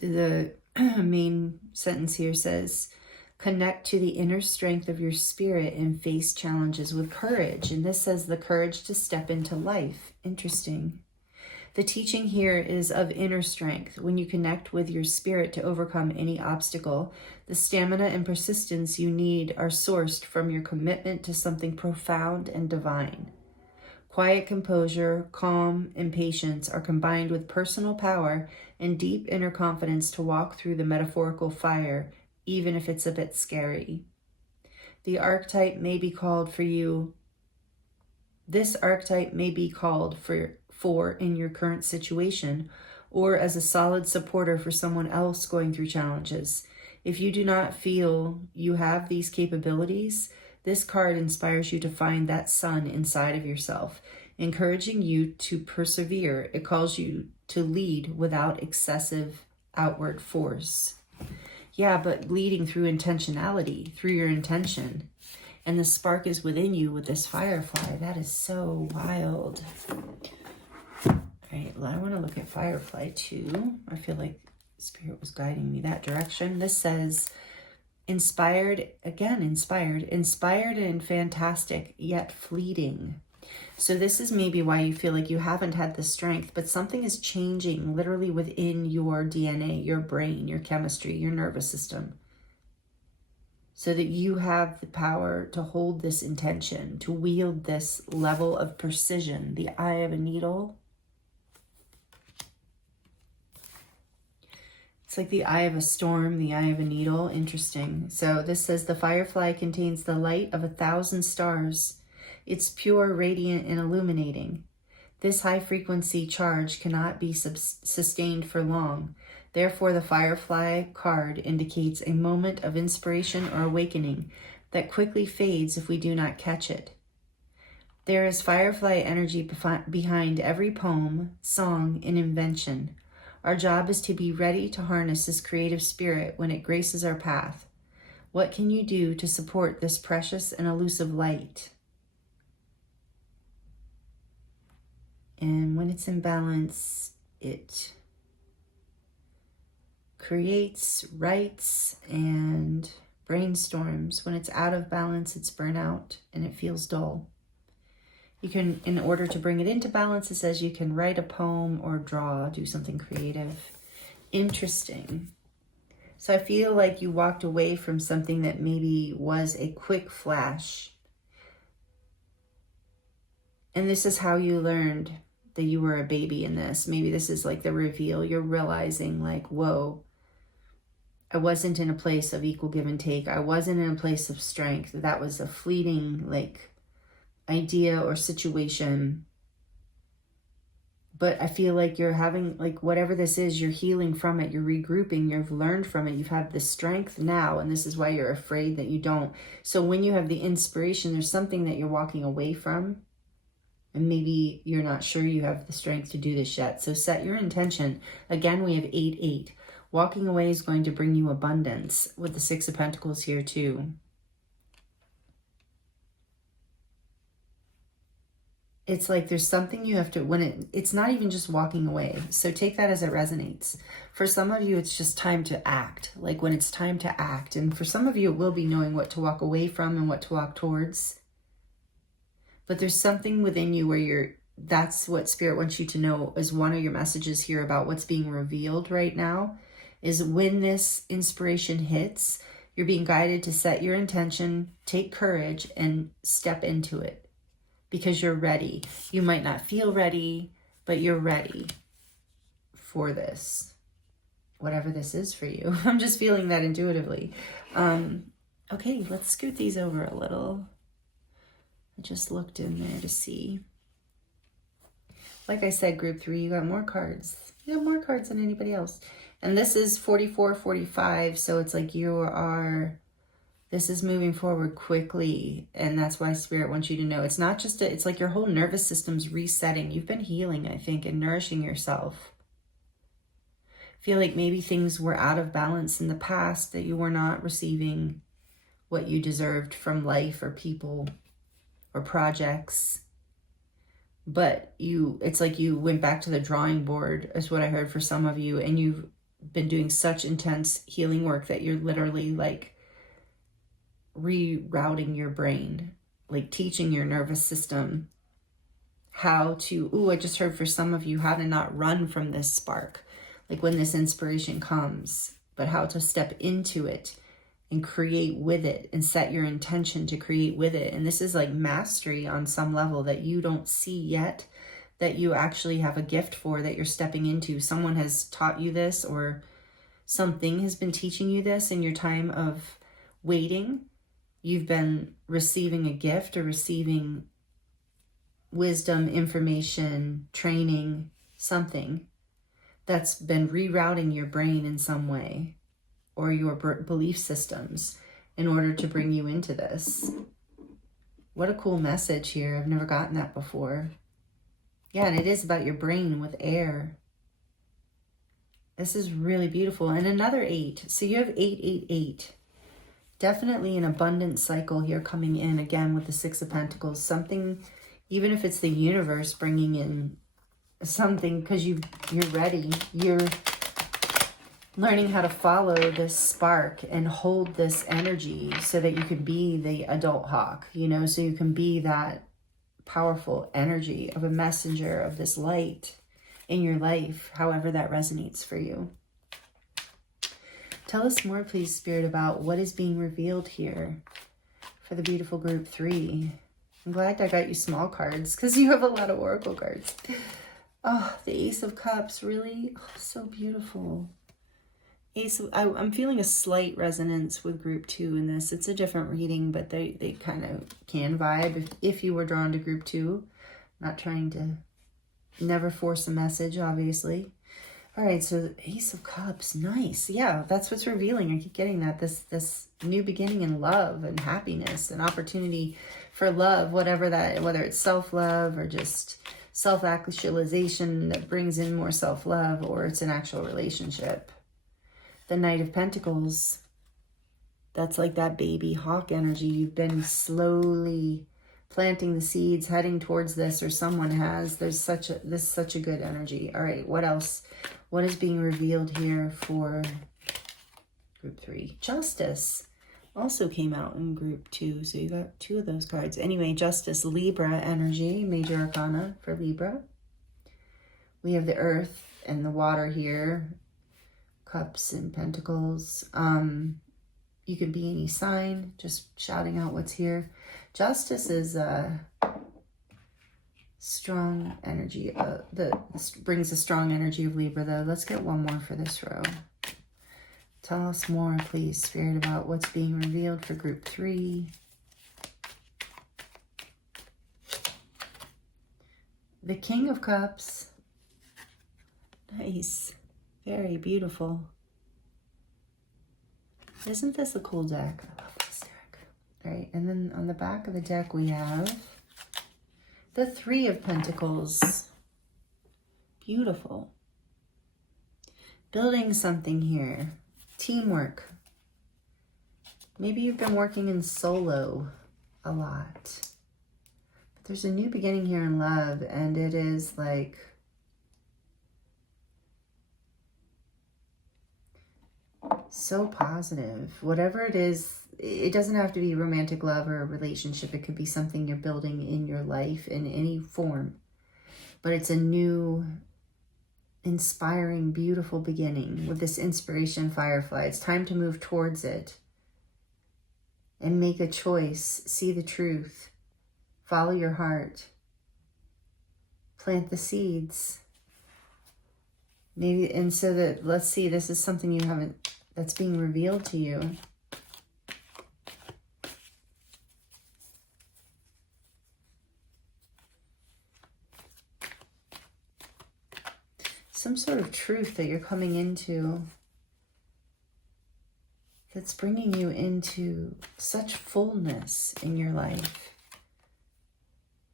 The main sentence here says, connect to the inner strength of your spirit and face challenges with courage. And this says the courage to step into life. Interesting. The teaching here is of inner strength. When you connect with your spirit to overcome any obstacle, the stamina and persistence you need are sourced from your commitment to something profound and divine. Quiet composure, calm, and patience are combined with personal power and deep inner confidence to walk through the metaphorical fire, even if it's a bit scary. The archetype may be called for you. This archetype may be called for in your current situation, or as a solid supporter for someone else going through challenges. If you do not feel you have these capabilities, this card inspires you to find that sun inside of yourself, encouraging you to persevere. It calls you to lead without excessive outward force. Yeah, but leading through intentionality, through your intention. And the spark is within you with this firefly. That is so wild. Right, well, I want to look at Firefly too. I feel like Spirit was guiding me that direction. This says, inspired and fantastic, yet fleeting. So this is maybe why you feel like you haven't had the strength, but something is changing literally within your DNA, your brain, your chemistry, your nervous system, so that you have the power to hold this intention, to wield this level of precision, the eye of a needle. It's like the eye of a storm, the eye of a needle. Interesting. So this says the firefly contains the light of 1,000 stars. It's pure, radiant, and illuminating. This high-frequency charge cannot be sustained for long. Therefore, the firefly card indicates a moment of inspiration or awakening that quickly fades if we do not catch it. There is firefly energy behind every poem, song, and invention. Our job is to be ready to harness this creative spirit when it graces our path. What can you do to support this precious and elusive light? And when it's in balance, it creates, writes, and brainstorms. When it's out of balance, it's burnout and it feels dull. You can, in order to bring it into balance, it says you can write a poem or draw, do something creative. Interesting. So I feel like you walked away from something that maybe was a quick flash. And this is how you learned that you were a baby in this. Maybe this is like the reveal. You're realizing like, whoa, I wasn't in a place of equal give and take. I wasn't in a place of strength. That was a fleeting like idea or situation. But I feel like you're having, like, whatever this is, you're healing from it, you're regrouping, you've learned from it, you've had the strength now, and this is why you're afraid that you don't. So when you have the inspiration, there's something that you're walking away from, and maybe you're not sure you have the strength to do this yet. So set your intention. Again, we have 8-8. Walking away is going to bring you abundance, with the 6 of Pentacles here too. it's like there's something you have to, when it's not even just walking away. So take that as it resonates. For some of you, it's just time to act, like when it's time to act. And for some of you, it will be knowing what to walk away from and what to walk towards. But there's something within you where that's what Spirit wants you to know, is one of your messages here about what's being revealed right now, is when this inspiration hits, you're being guided to set your intention, take courage, and step into it. Because you're ready. You might not feel ready, but you're ready for this. Whatever this is for you. I'm just feeling that intuitively. Okay, let's scoot these over a little. I just looked in there to see. Like I said, group 3, you got more cards. You have more cards than anybody else. And this is 44, 45, so it's like this is moving forward quickly, and that's why Spirit wants you to know. It's not just, it's like your whole nervous system's resetting. You've been healing, I think, and nourishing yourself. I feel like maybe things were out of balance in the past, that you were not receiving what you deserved from life or people or projects. But it's like you went back to the drawing board, is what I heard for some of you, and you've been doing such intense healing work that you're literally like rerouting your brain, like teaching your nervous system how to, I just heard for some of you how to not run from this spark, like when this inspiration comes, but how to step into it and create with it and set your intention to create with it. And this is like mastery on some level that you don't see yet, that you actually have a gift for, that you're stepping into. Someone has taught you this, or something has been teaching you this in your time of waiting. You've been receiving a gift or receiving wisdom, information, training, something that's been rerouting your brain in some way, or your belief systems, in order to bring you into this. What a cool message here. I've never gotten that before. Yeah, and it is about your brain with air. This is really beautiful. And another 8. So you have 888. Definitely an abundance cycle here coming in again with the 6 of Pentacles. Something, even if it's the universe bringing in something, because you're ready. You're learning how to follow this spark and hold this energy so that you can be the adult hawk, so you can be that powerful energy of a messenger of this light in your life, however that resonates for you. Tell us more, please, Spirit, about what is being revealed here for the beautiful group 3. I'm glad I got you small cards, because you have a lot of oracle cards. Oh, the Ace of Cups, really? Oh, so beautiful. I'm feeling a slight resonance with group 2 in this. It's a different reading, but they kind of can vibe if you were drawn to group 2. Not trying to never force a message, obviously. All right, so the Ace of Cups, nice. Yeah, that's what's revealing. I keep getting that. This new beginning in love and happiness, an opportunity for love, whether it's self-love or just self-actualization that brings in more self-love, or it's an actual relationship. The Knight of Pentacles, that's like that baby hawk energy. You've been slowly planting the seeds, heading towards this, or someone has. This is such a good energy. All right, what else? What is being revealed here for group 3? Justice also came out in group 2, so you got 2 of those cards. Anyway, Justice, Libra energy, major arcana for Libra. We have the earth and the water here. Cups and Pentacles. You can be any sign, just shouting out what's here. Justice is a strong energy. This brings a strong energy of Libra, though. Let's get one more for this row. Tell us more, please, Spirit, about what's being revealed for group 3. The King of Cups. Nice. Very beautiful. Isn't this a cool deck? I love this deck. All right, and then on the back of the deck we have the 3 of Pentacles. Beautiful. Building something here. Teamwork. Maybe you've been working in solo a lot. But There's a new beginning here in love, and it is like so positive. Whatever it is, it doesn't have to be romantic love or a relationship. It could be something you're building in your life in any form. But it's a new, inspiring, beautiful beginning with this inspiration firefly. It's time to move towards it and make a choice. See the truth. Follow your heart. Plant the seeds. Maybe, and so that, let's see, this is something you haven't, that's being revealed to you. Some sort of truth that you're coming into that's bringing you into such fullness in your life.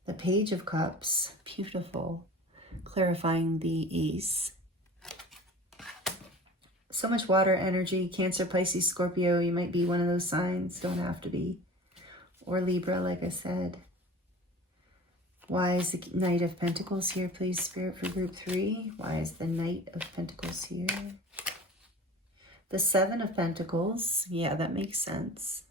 The Page of Cups, beautiful, clarifying the Ace. So much water energy, Cancer, Pisces, Scorpio. You might be one of those signs, don't have to be. Or Libra, like I said. Why is the Knight of Pentacles here, please, Spirit, for group 3? Why is the Knight of Pentacles here? The Seven of Pentacles. Yeah, that makes sense.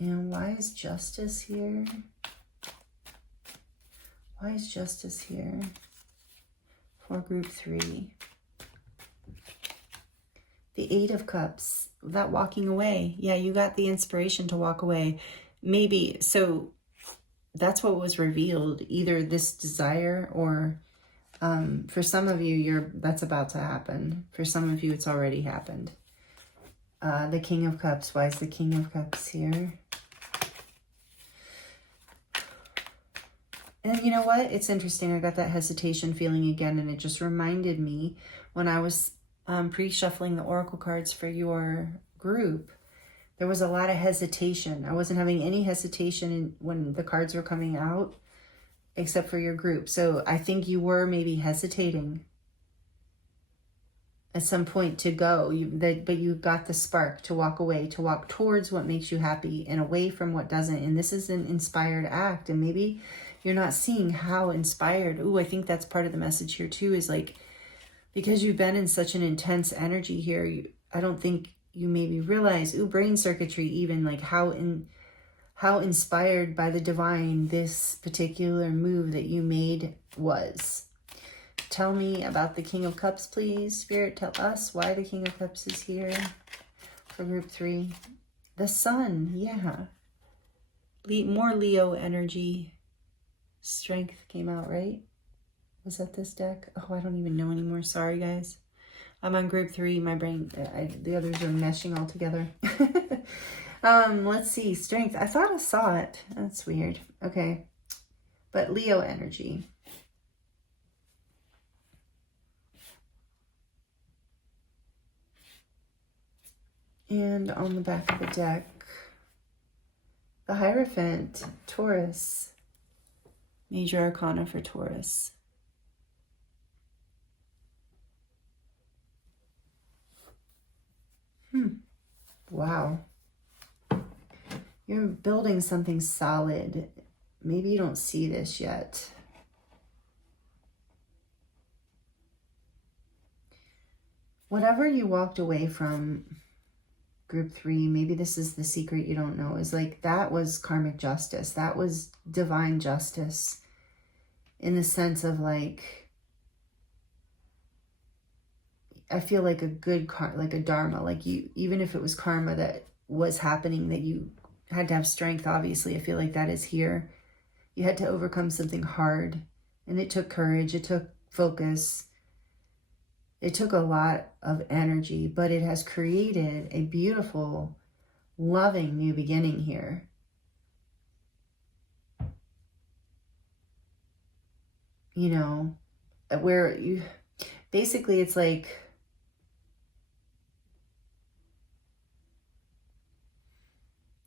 And why is Justice here? Why is Justice here for group 3? The Eight of Cups, that walking away. Yeah, you got the inspiration to walk away. Maybe, so that's what was revealed. Either this desire or for some of you, that's about to happen. For some of you, it's already happened. The King of Cups. Why is the King of Cups here? And you know what? It's interesting. I got that hesitation feeling again, and it just reminded me when I was pre-shuffling the oracle cards for your group, there was a lot of hesitation. I wasn't having any hesitation when the cards were coming out, except for your group. So I think you were maybe hesitating at some point to go, but you got the spark to walk away, to walk towards what makes you happy and away from what doesn't. And this is an inspired act. And maybe you're not seeing how inspired. Ooh, I think that's part of the message here too, is like, because you've been in such an intense energy here, I don't think you maybe realize, ooh, brain circuitry, even like how inspired by the divine this particular move that you made was. Tell me about the King of Cups, please. Spirit, tell us why the King of Cups is here for group 3. The Sun, yeah. More Leo energy. Strength came out, right? Was that this deck? Oh, I don't even know anymore. Sorry, guys. I'm on group 3. My brain, the others are meshing all together. Let's see. Strength. I thought I saw it. That's weird. Okay. But Leo energy. And on the back of the deck, the Hierophant, Taurus. Major Arcana for Taurus. Wow. You're building something solid. Maybe you don't see this yet. Whatever you walked away from, group 3, maybe this is the secret you don't know, is like that was karmic justice. That was divine justice in the sense of like, I feel like a good like a dharma, like you, even if it was karma that was happening, that you had to have strength. Obviously, I feel like that is here. You had to overcome something hard, and it took courage. It took focus. It took a lot of energy, but it has created a beautiful, loving new beginning here. You know, where you, basically it's like,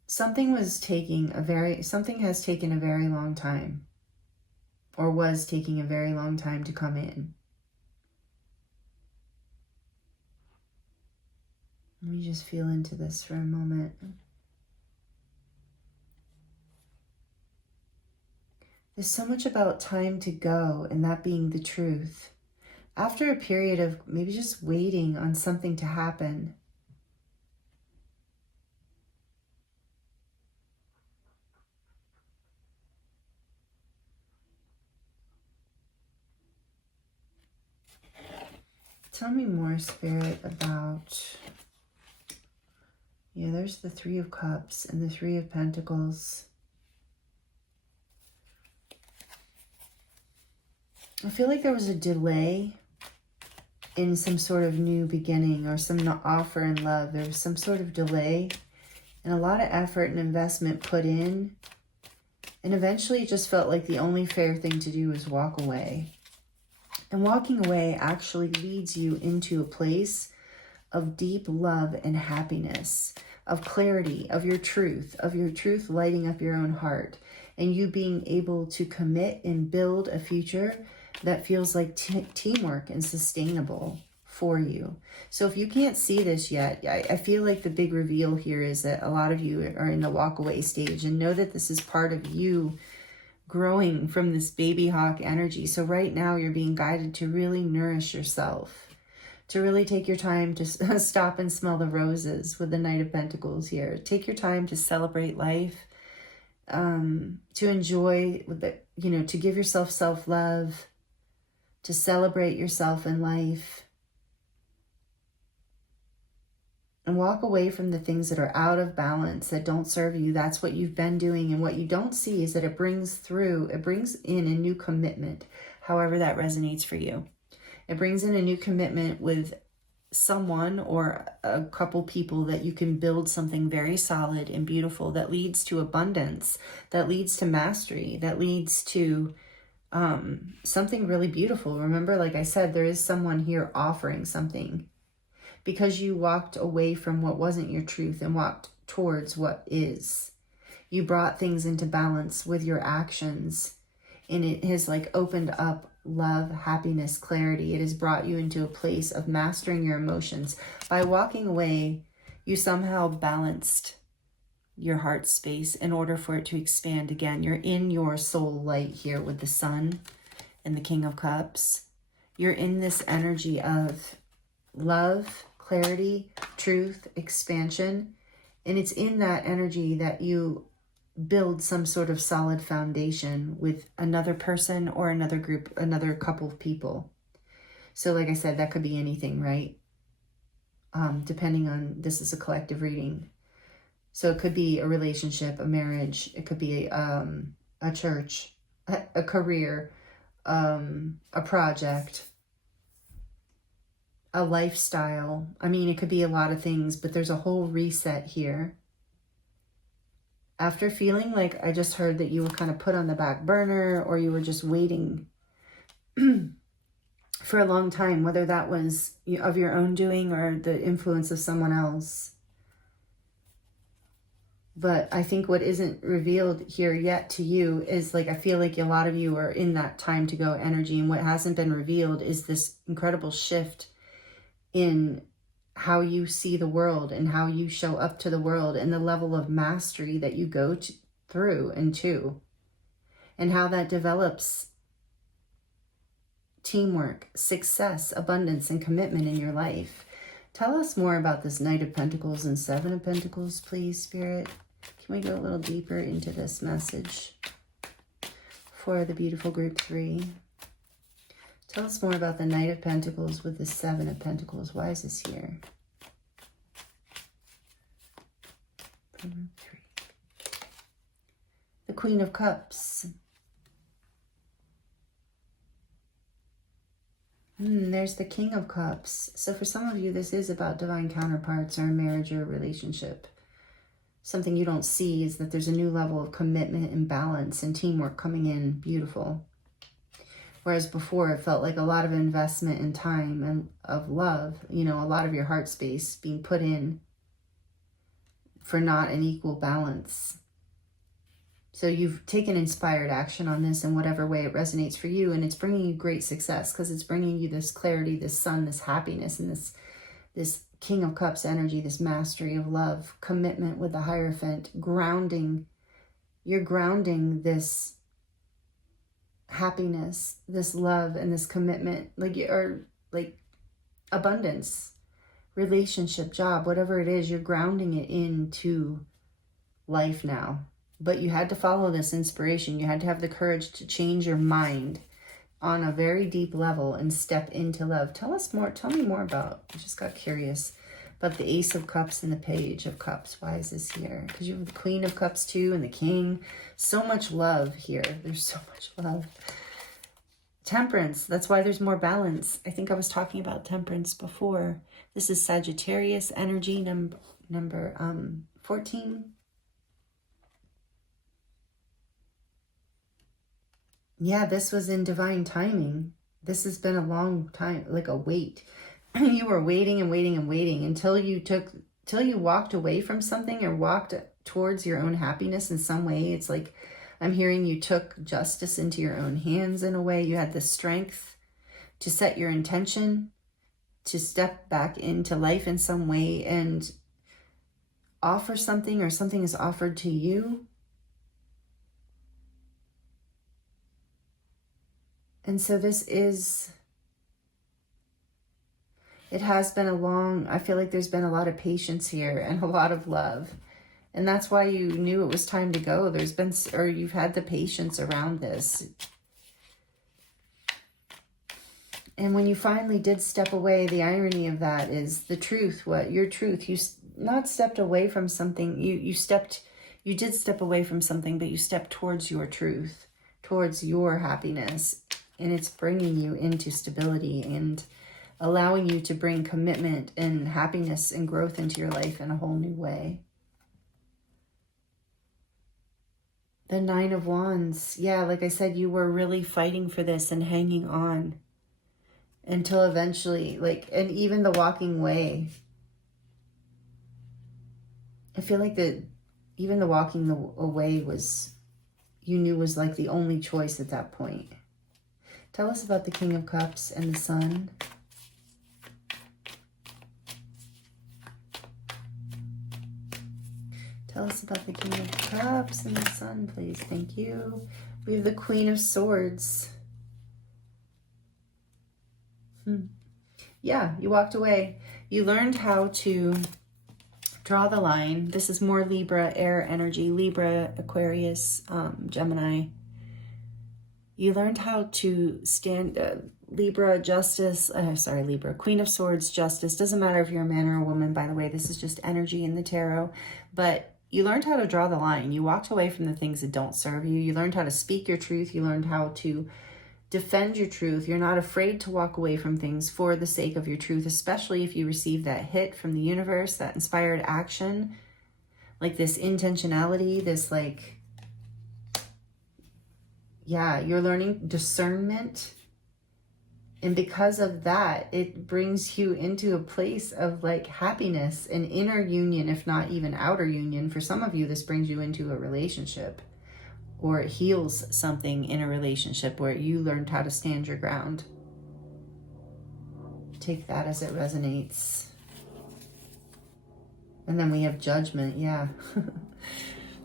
something has taken a very long time, or was taking a very long time to come in. Let me just feel into this for a moment. is so much about time to go and that being the truth. After a period of maybe just waiting on something to happen, tell me more, Spirit, about, yeah, there's the Three of Cups and the Three of Pentacles. I feel like there was a delay in some sort of new beginning or some offer in love. There was some sort of delay and a lot of effort and investment put in. And eventually it just felt like the only fair thing to do was walk away. And walking away actually leads you into a place of deep love and happiness, of clarity, of your truth lighting up your own heart, and you being able to commit and build a future that feels like teamwork and sustainable for you. So if you can't see this yet, I feel like the big reveal here is that a lot of you are in the walk away stage, and know that this is part of you growing from this baby hawk energy. So right now you're being guided to really nourish yourself, to really take your time to stop and smell the roses with the Knight of Pentacles here. Take your time to celebrate life, to enjoy, to give yourself self-love, to celebrate yourself in life, and walk away from the things that are out of balance, that don't serve you. That's what you've been doing. And what you don't see is that it brings in a new commitment, however that resonates for you. It brings in a new commitment with someone or a couple people that you can build something very solid and beautiful that leads to abundance, that leads to mastery, that leads to something really beautiful. Remember, like I said, there is someone here offering something because you walked away from what wasn't your truth and walked towards what is. You brought things into balance with your actions, and it has like opened up love, happiness, clarity. It has brought you into a place of mastering your emotions. By walking away, you somehow balanced your heart space in order for it to expand again. You're in your soul light here with the Sun and the King of Cups. You're in this energy of love, clarity, truth, expansion. And it's in that energy that you build some sort of solid foundation with another person or another group, another couple of people. So like I said, that could be anything, right? Depending on, this is a collective reading. So it could be a relationship, a marriage. It could be a church, a career, a project, a lifestyle. I mean, it could be a lot of things, but there's a whole reset here. After feeling like, I just heard that you were kind of put on the back burner, or you were just waiting for a long time, whether that was of your own doing or the influence of someone else. But I think what isn't revealed here yet to you is, like, I feel like a lot of you are in that time to go energy. And what hasn't been revealed is this incredible shift in how you see the world and how you show up to the world, and the level of mastery that you go through and to, and how that develops teamwork, success, abundance, and commitment in your life. Tell us more about this Knight of Pentacles and Seven of Pentacles, please, Spirit. Can we go a little deeper into this message for the beautiful group 3? Tell us more about the Knight of Pentacles with the Seven of Pentacles. Why is this here? The Queen of Cups. There's the King of Cups. So for some of you, this is about divine counterparts or a marriage or a relationship. Something you don't see is that there's a new level of commitment and balance and teamwork coming in. Beautiful. Whereas before, it felt like a lot of investment in time and of love, a lot of your heart space being put in for not an equal balance. So you've taken inspired action on this in whatever way it resonates for you, and it's bringing you great success because it's bringing you this clarity, this sun, this happiness, and this King of Cups energy, this mastery of love, commitment with the Hierophant, grounding. You're grounding this happiness, this love, and this commitment, like, or like abundance, relationship, job, whatever it is, you're grounding it into life now. But you had to follow this inspiration. You had to have the courage to change your mind on a very deep level and step into love. Tell me more about, I just got curious about the Ace of Cups and the Page of Cups. Why is this here? Because you have the Queen of Cups too and the King. So much love here. There's so much love. Temperance. That's why there's more balance. I think I was talking about temperance before. This is Sagittarius energy, number 14. Yeah, this was in divine timing. This has been a long time, like a wait. You were waiting and waiting and waiting until you walked away from something or walked towards your own happiness in some way. It's like, I'm hearing you took justice into your own hands in a way. You had the strength to set your intention, to step back into life in some way and offer something, or something is offered to you. And so this is, it has been I feel like there's been a lot of patience here and a lot of love. And that's why you knew it was time to go. You've had the patience around this. And when you finally did step away, the irony of that is the truth, your truth. You not stepped away from something, you did step away from something, but you stepped towards your truth, towards your happiness. And it's bringing you into stability and allowing you to bring commitment and happiness and growth into your life in a whole new way. The Nine of Wands. Yeah, like I said, you were really fighting for this and hanging on until eventually, and even the walking away. I feel like even the walking away you knew was like the only choice at that point. Tell us about the King of Cups and the Sun. Tell us about the King of Cups and the Sun, please. Thank you. We have the Queen of Swords. Yeah, you walked away. You learned how to draw the line. This is more Libra, air energy. Libra, Aquarius, Gemini. You learned how to stand, Libra, justice, Libra, Queen of Swords, justice. Doesn't matter if you're a man or a woman, by the way. This is just energy in the tarot. But you learned how to draw the line. You walked away from the things that don't serve you. You learned how to speak your truth. You learned how to defend your truth. You're not afraid to walk away from things for the sake of your truth, especially if you receive that hit from the universe, that inspired action, like this intentionality, this you're learning discernment. And because of that, it brings you into a place of happiness and inner union, if not even outer union. For some of you, this brings you into a relationship, or it heals something in a relationship where you learned how to stand your ground. Take that as it resonates. And then we have Judgment, yeah.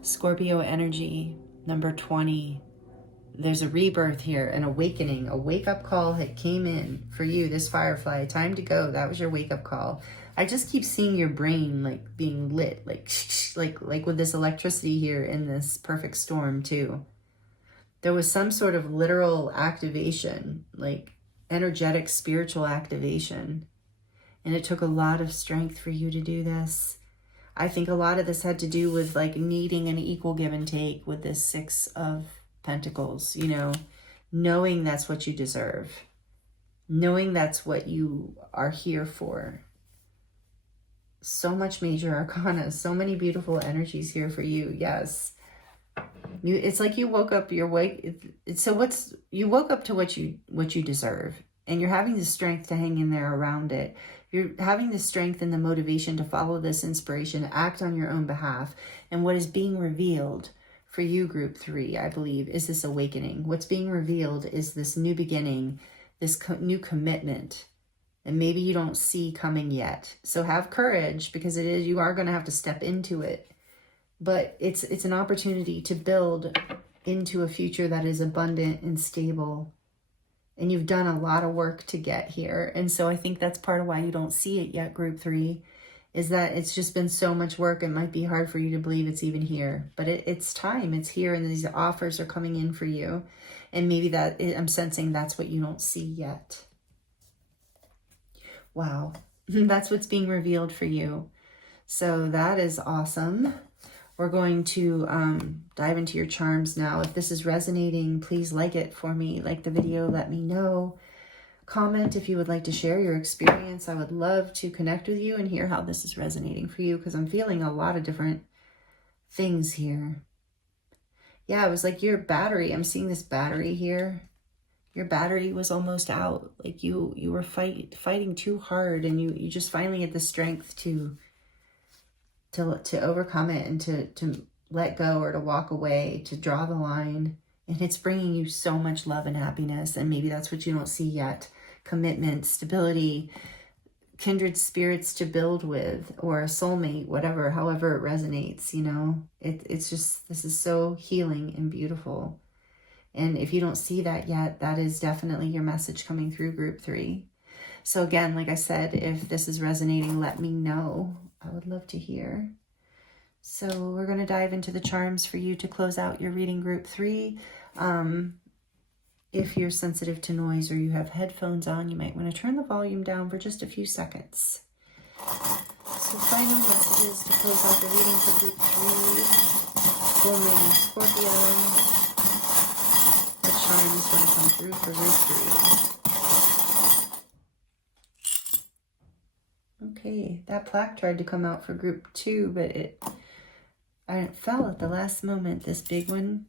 Scorpio energy, number 20. There's a rebirth here, an awakening, a wake-up call that came in for you, this Firefly. Time to go. That was your wake-up call. I just keep seeing your brain being lit, like with this electricity here in this perfect storm too. There was some sort of literal activation, energetic, spiritual activation. And it took a lot of strength for you to do this. I think a lot of this had to do with needing an equal give and take with this Six of Pentacles, knowing that's what you deserve, knowing that's what you are here for. So much major arcana, so many beautiful energies here for you. Yes. It's like you woke up, you woke up to what you deserve, and you're having the strength to hang in there around it. You're having the strength and the motivation to follow this inspiration, act on your own behalf. And what is being revealed for you, group 3, I believe, is this awakening. What's being revealed is this new beginning, this new commitment, and maybe you don't see coming yet. So have courage, because you are going to have to step into it. But it's an opportunity to build into a future that is abundant and stable. And you've done a lot of work to get here. And so I think that's part of why you don't see it yet, group 3, is that it's just been so much work. It might be hard for you to believe it's even here, but it's time. It's here, and these offers are coming in for you. And maybe I'm sensing that's what you don't see yet. Wow. That's what's being revealed for you. So that is awesome. We're going to dive into your charms now. If this is resonating, please like it for me. Like the video, let me know. Comment if you would like to share your experience. I would love to connect with you and hear how this is resonating for you, because I'm feeling a lot of different things here. Yeah, it was like your battery. I'm seeing this battery here. Your battery was almost out. Like you were fighting too hard, and you just finally had the strength to overcome it, and to let go, or to walk away, to draw the line. And it's bringing you so much love and happiness. And maybe that's what you don't see yet. Commitment, stability, kindred spirits to build with, or a soulmate, whatever, however it resonates, you know. It's just, this is so healing and beautiful. And if you don't see that yet, that is definitely your message coming through, group 3. So again, like I said, if this is resonating, let me know. I would love to hear. So we're going to dive into the charms for you to close out your reading, group 3. If you're sensitive to noise or you have headphones on, you might want to turn the volume down for just a few seconds. So final messages to close out the reading for group 3. Full moon in Scorpio. The charms want to come through for group 3. Okay, that plaque tried to come out for group 2, but it fell at the last moment, this big one.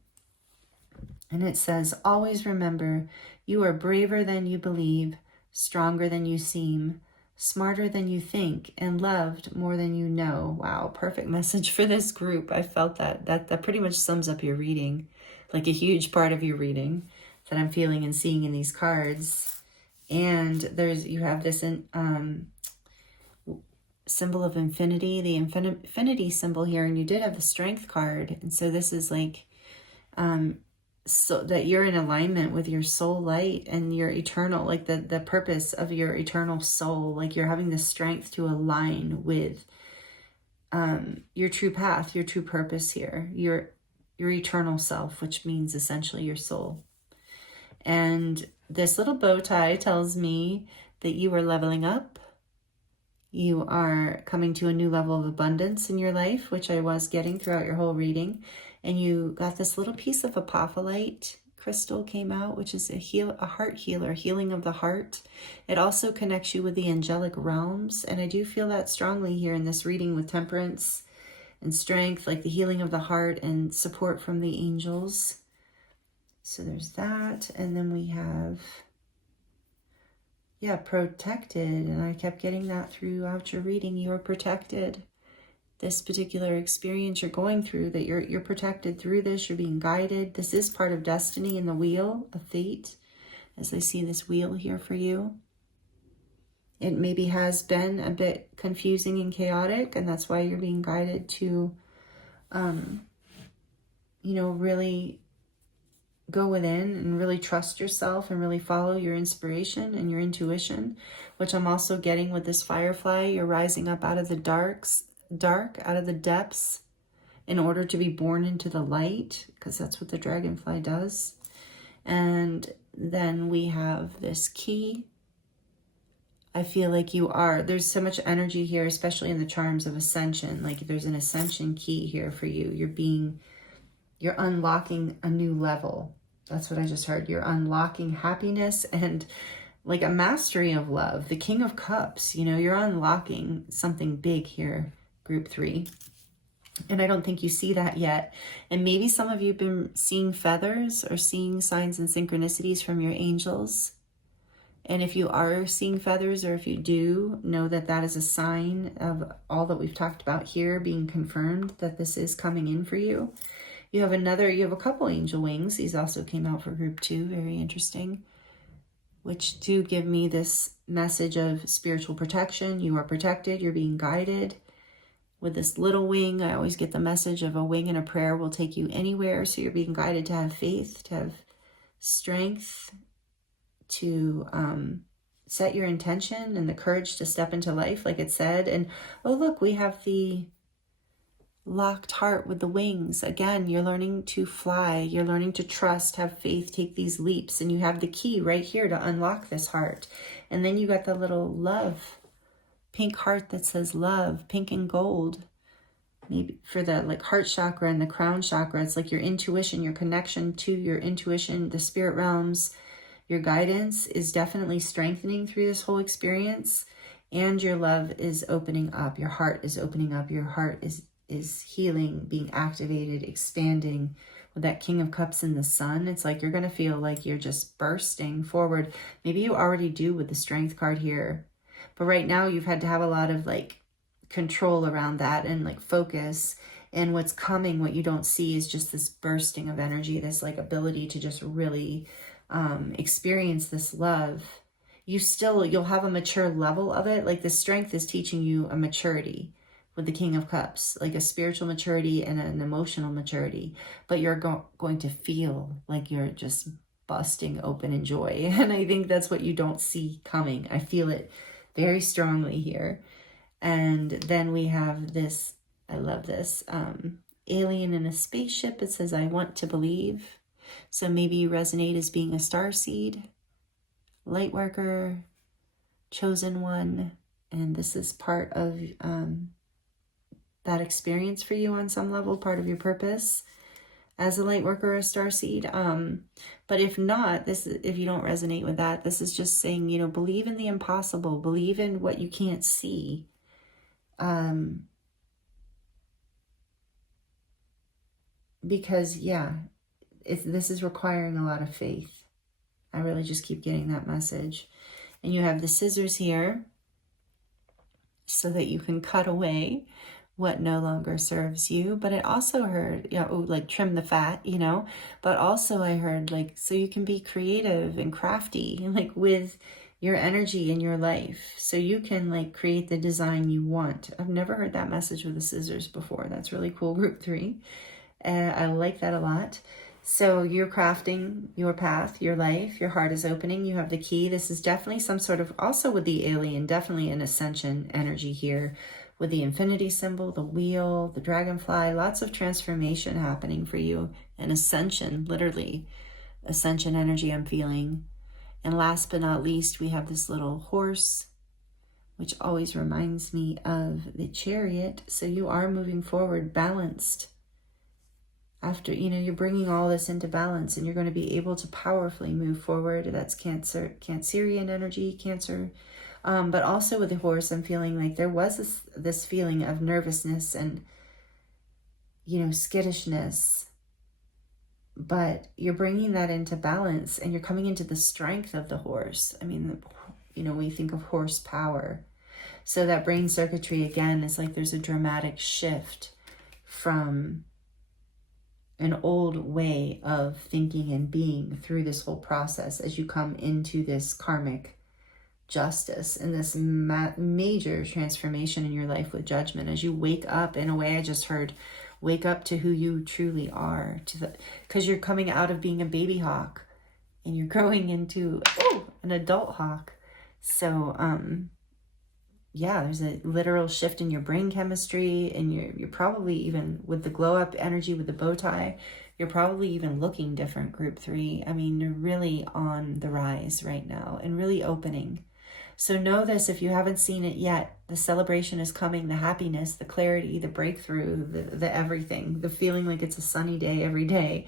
And it says, always remember, you are braver than you believe, stronger than you seem, smarter than you think, and loved more than you know. Wow, perfect message for this group. I felt that. That pretty much sums up your reading, like a huge part of your reading that I'm feeling and seeing in these cards. And you have this symbol of infinity, the infinity symbol here, and you did have the strength card. And so this is like so that you're in alignment with your soul light and your eternal, like the purpose of your eternal soul. Like you're having the strength to align with your true path, your true purpose here, your eternal self, which means essentially your soul. And this little bow tie tells me that you are leveling up. You are coming to a new level of abundance in your life, which I was getting throughout your whole reading. And you got this little piece of apophyllite crystal came out, which is a heart healer, healing of the heart. It also connects you with the angelic realms. And I do feel that strongly here in this reading with temperance and strength, like the healing of the heart and support from the angels. So there's that. And then we have, protected. And I kept getting that throughout your reading. You are protected. This particular experience you're going through, that you're protected through this, you're being guided. This is part of destiny and the wheel of fate, as I see this wheel here for you. It maybe has been a bit confusing and chaotic, and that's why you're being guided to, really go within and really trust yourself and really follow your inspiration and your intuition, which I'm also getting with this firefly. You're rising up out of the dark, out of the depths, in order to be born into the light, because that's what the dragonfly does. And then we have this key. I feel like there's so much energy here, especially in the charms of ascension. Like there's an ascension key here for you. You're unlocking a new level. That's what I just heard. You're unlocking happiness and like a mastery of love. The King of Cups, you're unlocking something big here, group 3. And I don't think you see that yet. And maybe some of you have been seeing feathers or seeing signs and synchronicities from your angels. And if you are seeing feathers, or if you do, know that that is a sign of all that we've talked about here being confirmed, that this is coming in for you. You have a couple angel wings. These also came out for group 2. Very interesting. Which do give me this message of spiritual protection. You are protected. You're being guided. with this little wing. I always get the message of a wing and a prayer will take you anywhere. So you're being guided to have faith, to have strength, to set your intention and the courage to step into life, like it said. And oh, look, we have the locked heart with the wings. Again, you're learning to fly. You're learning to trust, have faith, take these leaps. And you have the key right here to unlock this heart. And then you got the little love, pink heart that says love, pink and gold. Maybe for the like heart chakra and the crown chakra, it's like your intuition, your connection to your intuition, the spirit realms. Your guidance is definitely strengthening through this whole experience, and your love is opening up. Your heart is opening up. Your heart is healing, being activated, expanding. With that King of Cups in the sun, it's like you're going to feel like you're just bursting forward. Maybe you already do with the Strength card here, but right now you've had to have a lot of like control around that and like focus. And what's coming, what you don't see, is just this bursting of energy, this like ability to just really experience this love. You'll have a mature level of it. Like the Strength is teaching you a maturity with the King of Cups, like a spiritual maturity and an emotional maturity, but you're going to feel like you're just busting open in joy. And I think that's what you don't see coming. I feel it very strongly here. And then we have this, I love this, alien in a spaceship. It says, I want to believe. So maybe you resonate as being a starseed, light worker, chosen one, and this is part of that experience for you on some level, part of your purpose as a light worker or a starseed. But if not, if you don't resonate with that, this is just saying, you know, believe in the impossible, believe in what you can't see. Because yeah, this is requiring a lot of faith. I really just keep getting that message. And you have the scissors here so that you can cut away what no longer serves you. But I also heard, you know, like trim the fat, you know, but also I heard like, so you can be creative and crafty, like with your energy in your life. So you can like create the design you want. I've never heard that message with the scissors before. That's really cool, group 3. I like that a lot. So you're crafting your path, your life, your heart is opening, you have the key. This is definitely some sort of, also with the alien, definitely an ascension energy here with the infinity symbol, the wheel, the dragonfly, lots of transformation happening for you. And ascension, literally ascension energy I'm feeling. And last but not least, we have this little horse, which always reminds me of the Chariot. So you are moving forward balanced. After, you know, you're bringing all this into balance and you're going to be able to powerfully move forward. That's Cancerian energy, Cancer. But also with the horse, I'm feeling like there was this feeling of nervousness and, you know, skittishness. But you're bringing that into balance and you're coming into the strength of the horse. I mean, you know, we think of horsepower. So that brain circuitry, again, is like there's a dramatic shift from an old way of thinking and being through this whole process as you come into this karmic justice and this major transformation in your life with judgment. As you wake up, in a way I just heard, wake up to who you truly are, because you're coming out of being a baby hawk and you're growing into an adult hawk. So yeah, there's a literal shift in your brain chemistry, and you're probably even with the glow up energy with the bow tie, you're probably even looking different, group 3. I mean, you're really on the rise right now and really opening. So know this, if you haven't seen it yet, the celebration is coming, the happiness, the clarity, the breakthrough, the everything, the feeling like it's a sunny day every day.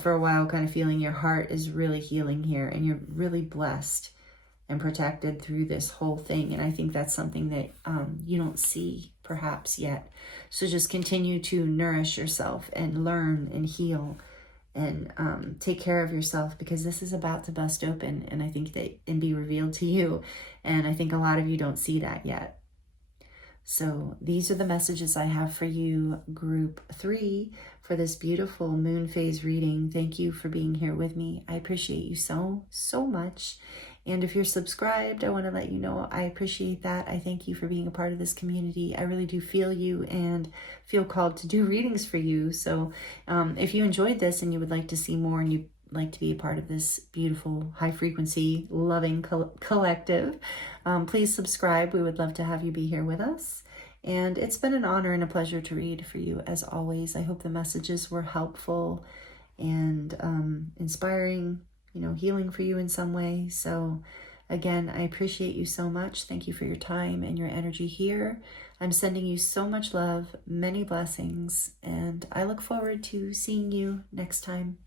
For a while, kind of feeling your heart is really healing here and you're really blessed and protected through this whole thing. And I think that's something that you don't see perhaps yet. So just continue to nourish yourself and learn and heal and take care of yourself, because this is about to bust open, and I think that and be revealed to you. And I think a lot of you don't see that yet. So these are the messages I have for you, group 3, for this beautiful moon phase reading. Thank you for being here with me. I appreciate you so much. And if you're subscribed, I want to let you know I appreciate that. I thank you for being a part of this community. I really do feel you and feel called to do readings for you. So if you enjoyed this and you would like to see more and you'd like to be a part of this beautiful, high frequency, loving collective, please subscribe. We would love to have you be here with us. And it's been an honor and a pleasure to read for you as always. I hope the messages were helpful and inspiring, healing for you in some way. So again, I appreciate you so much. Thank you for your time and your energy here. I'm sending you so much love, many blessings, and I look forward to seeing you next time.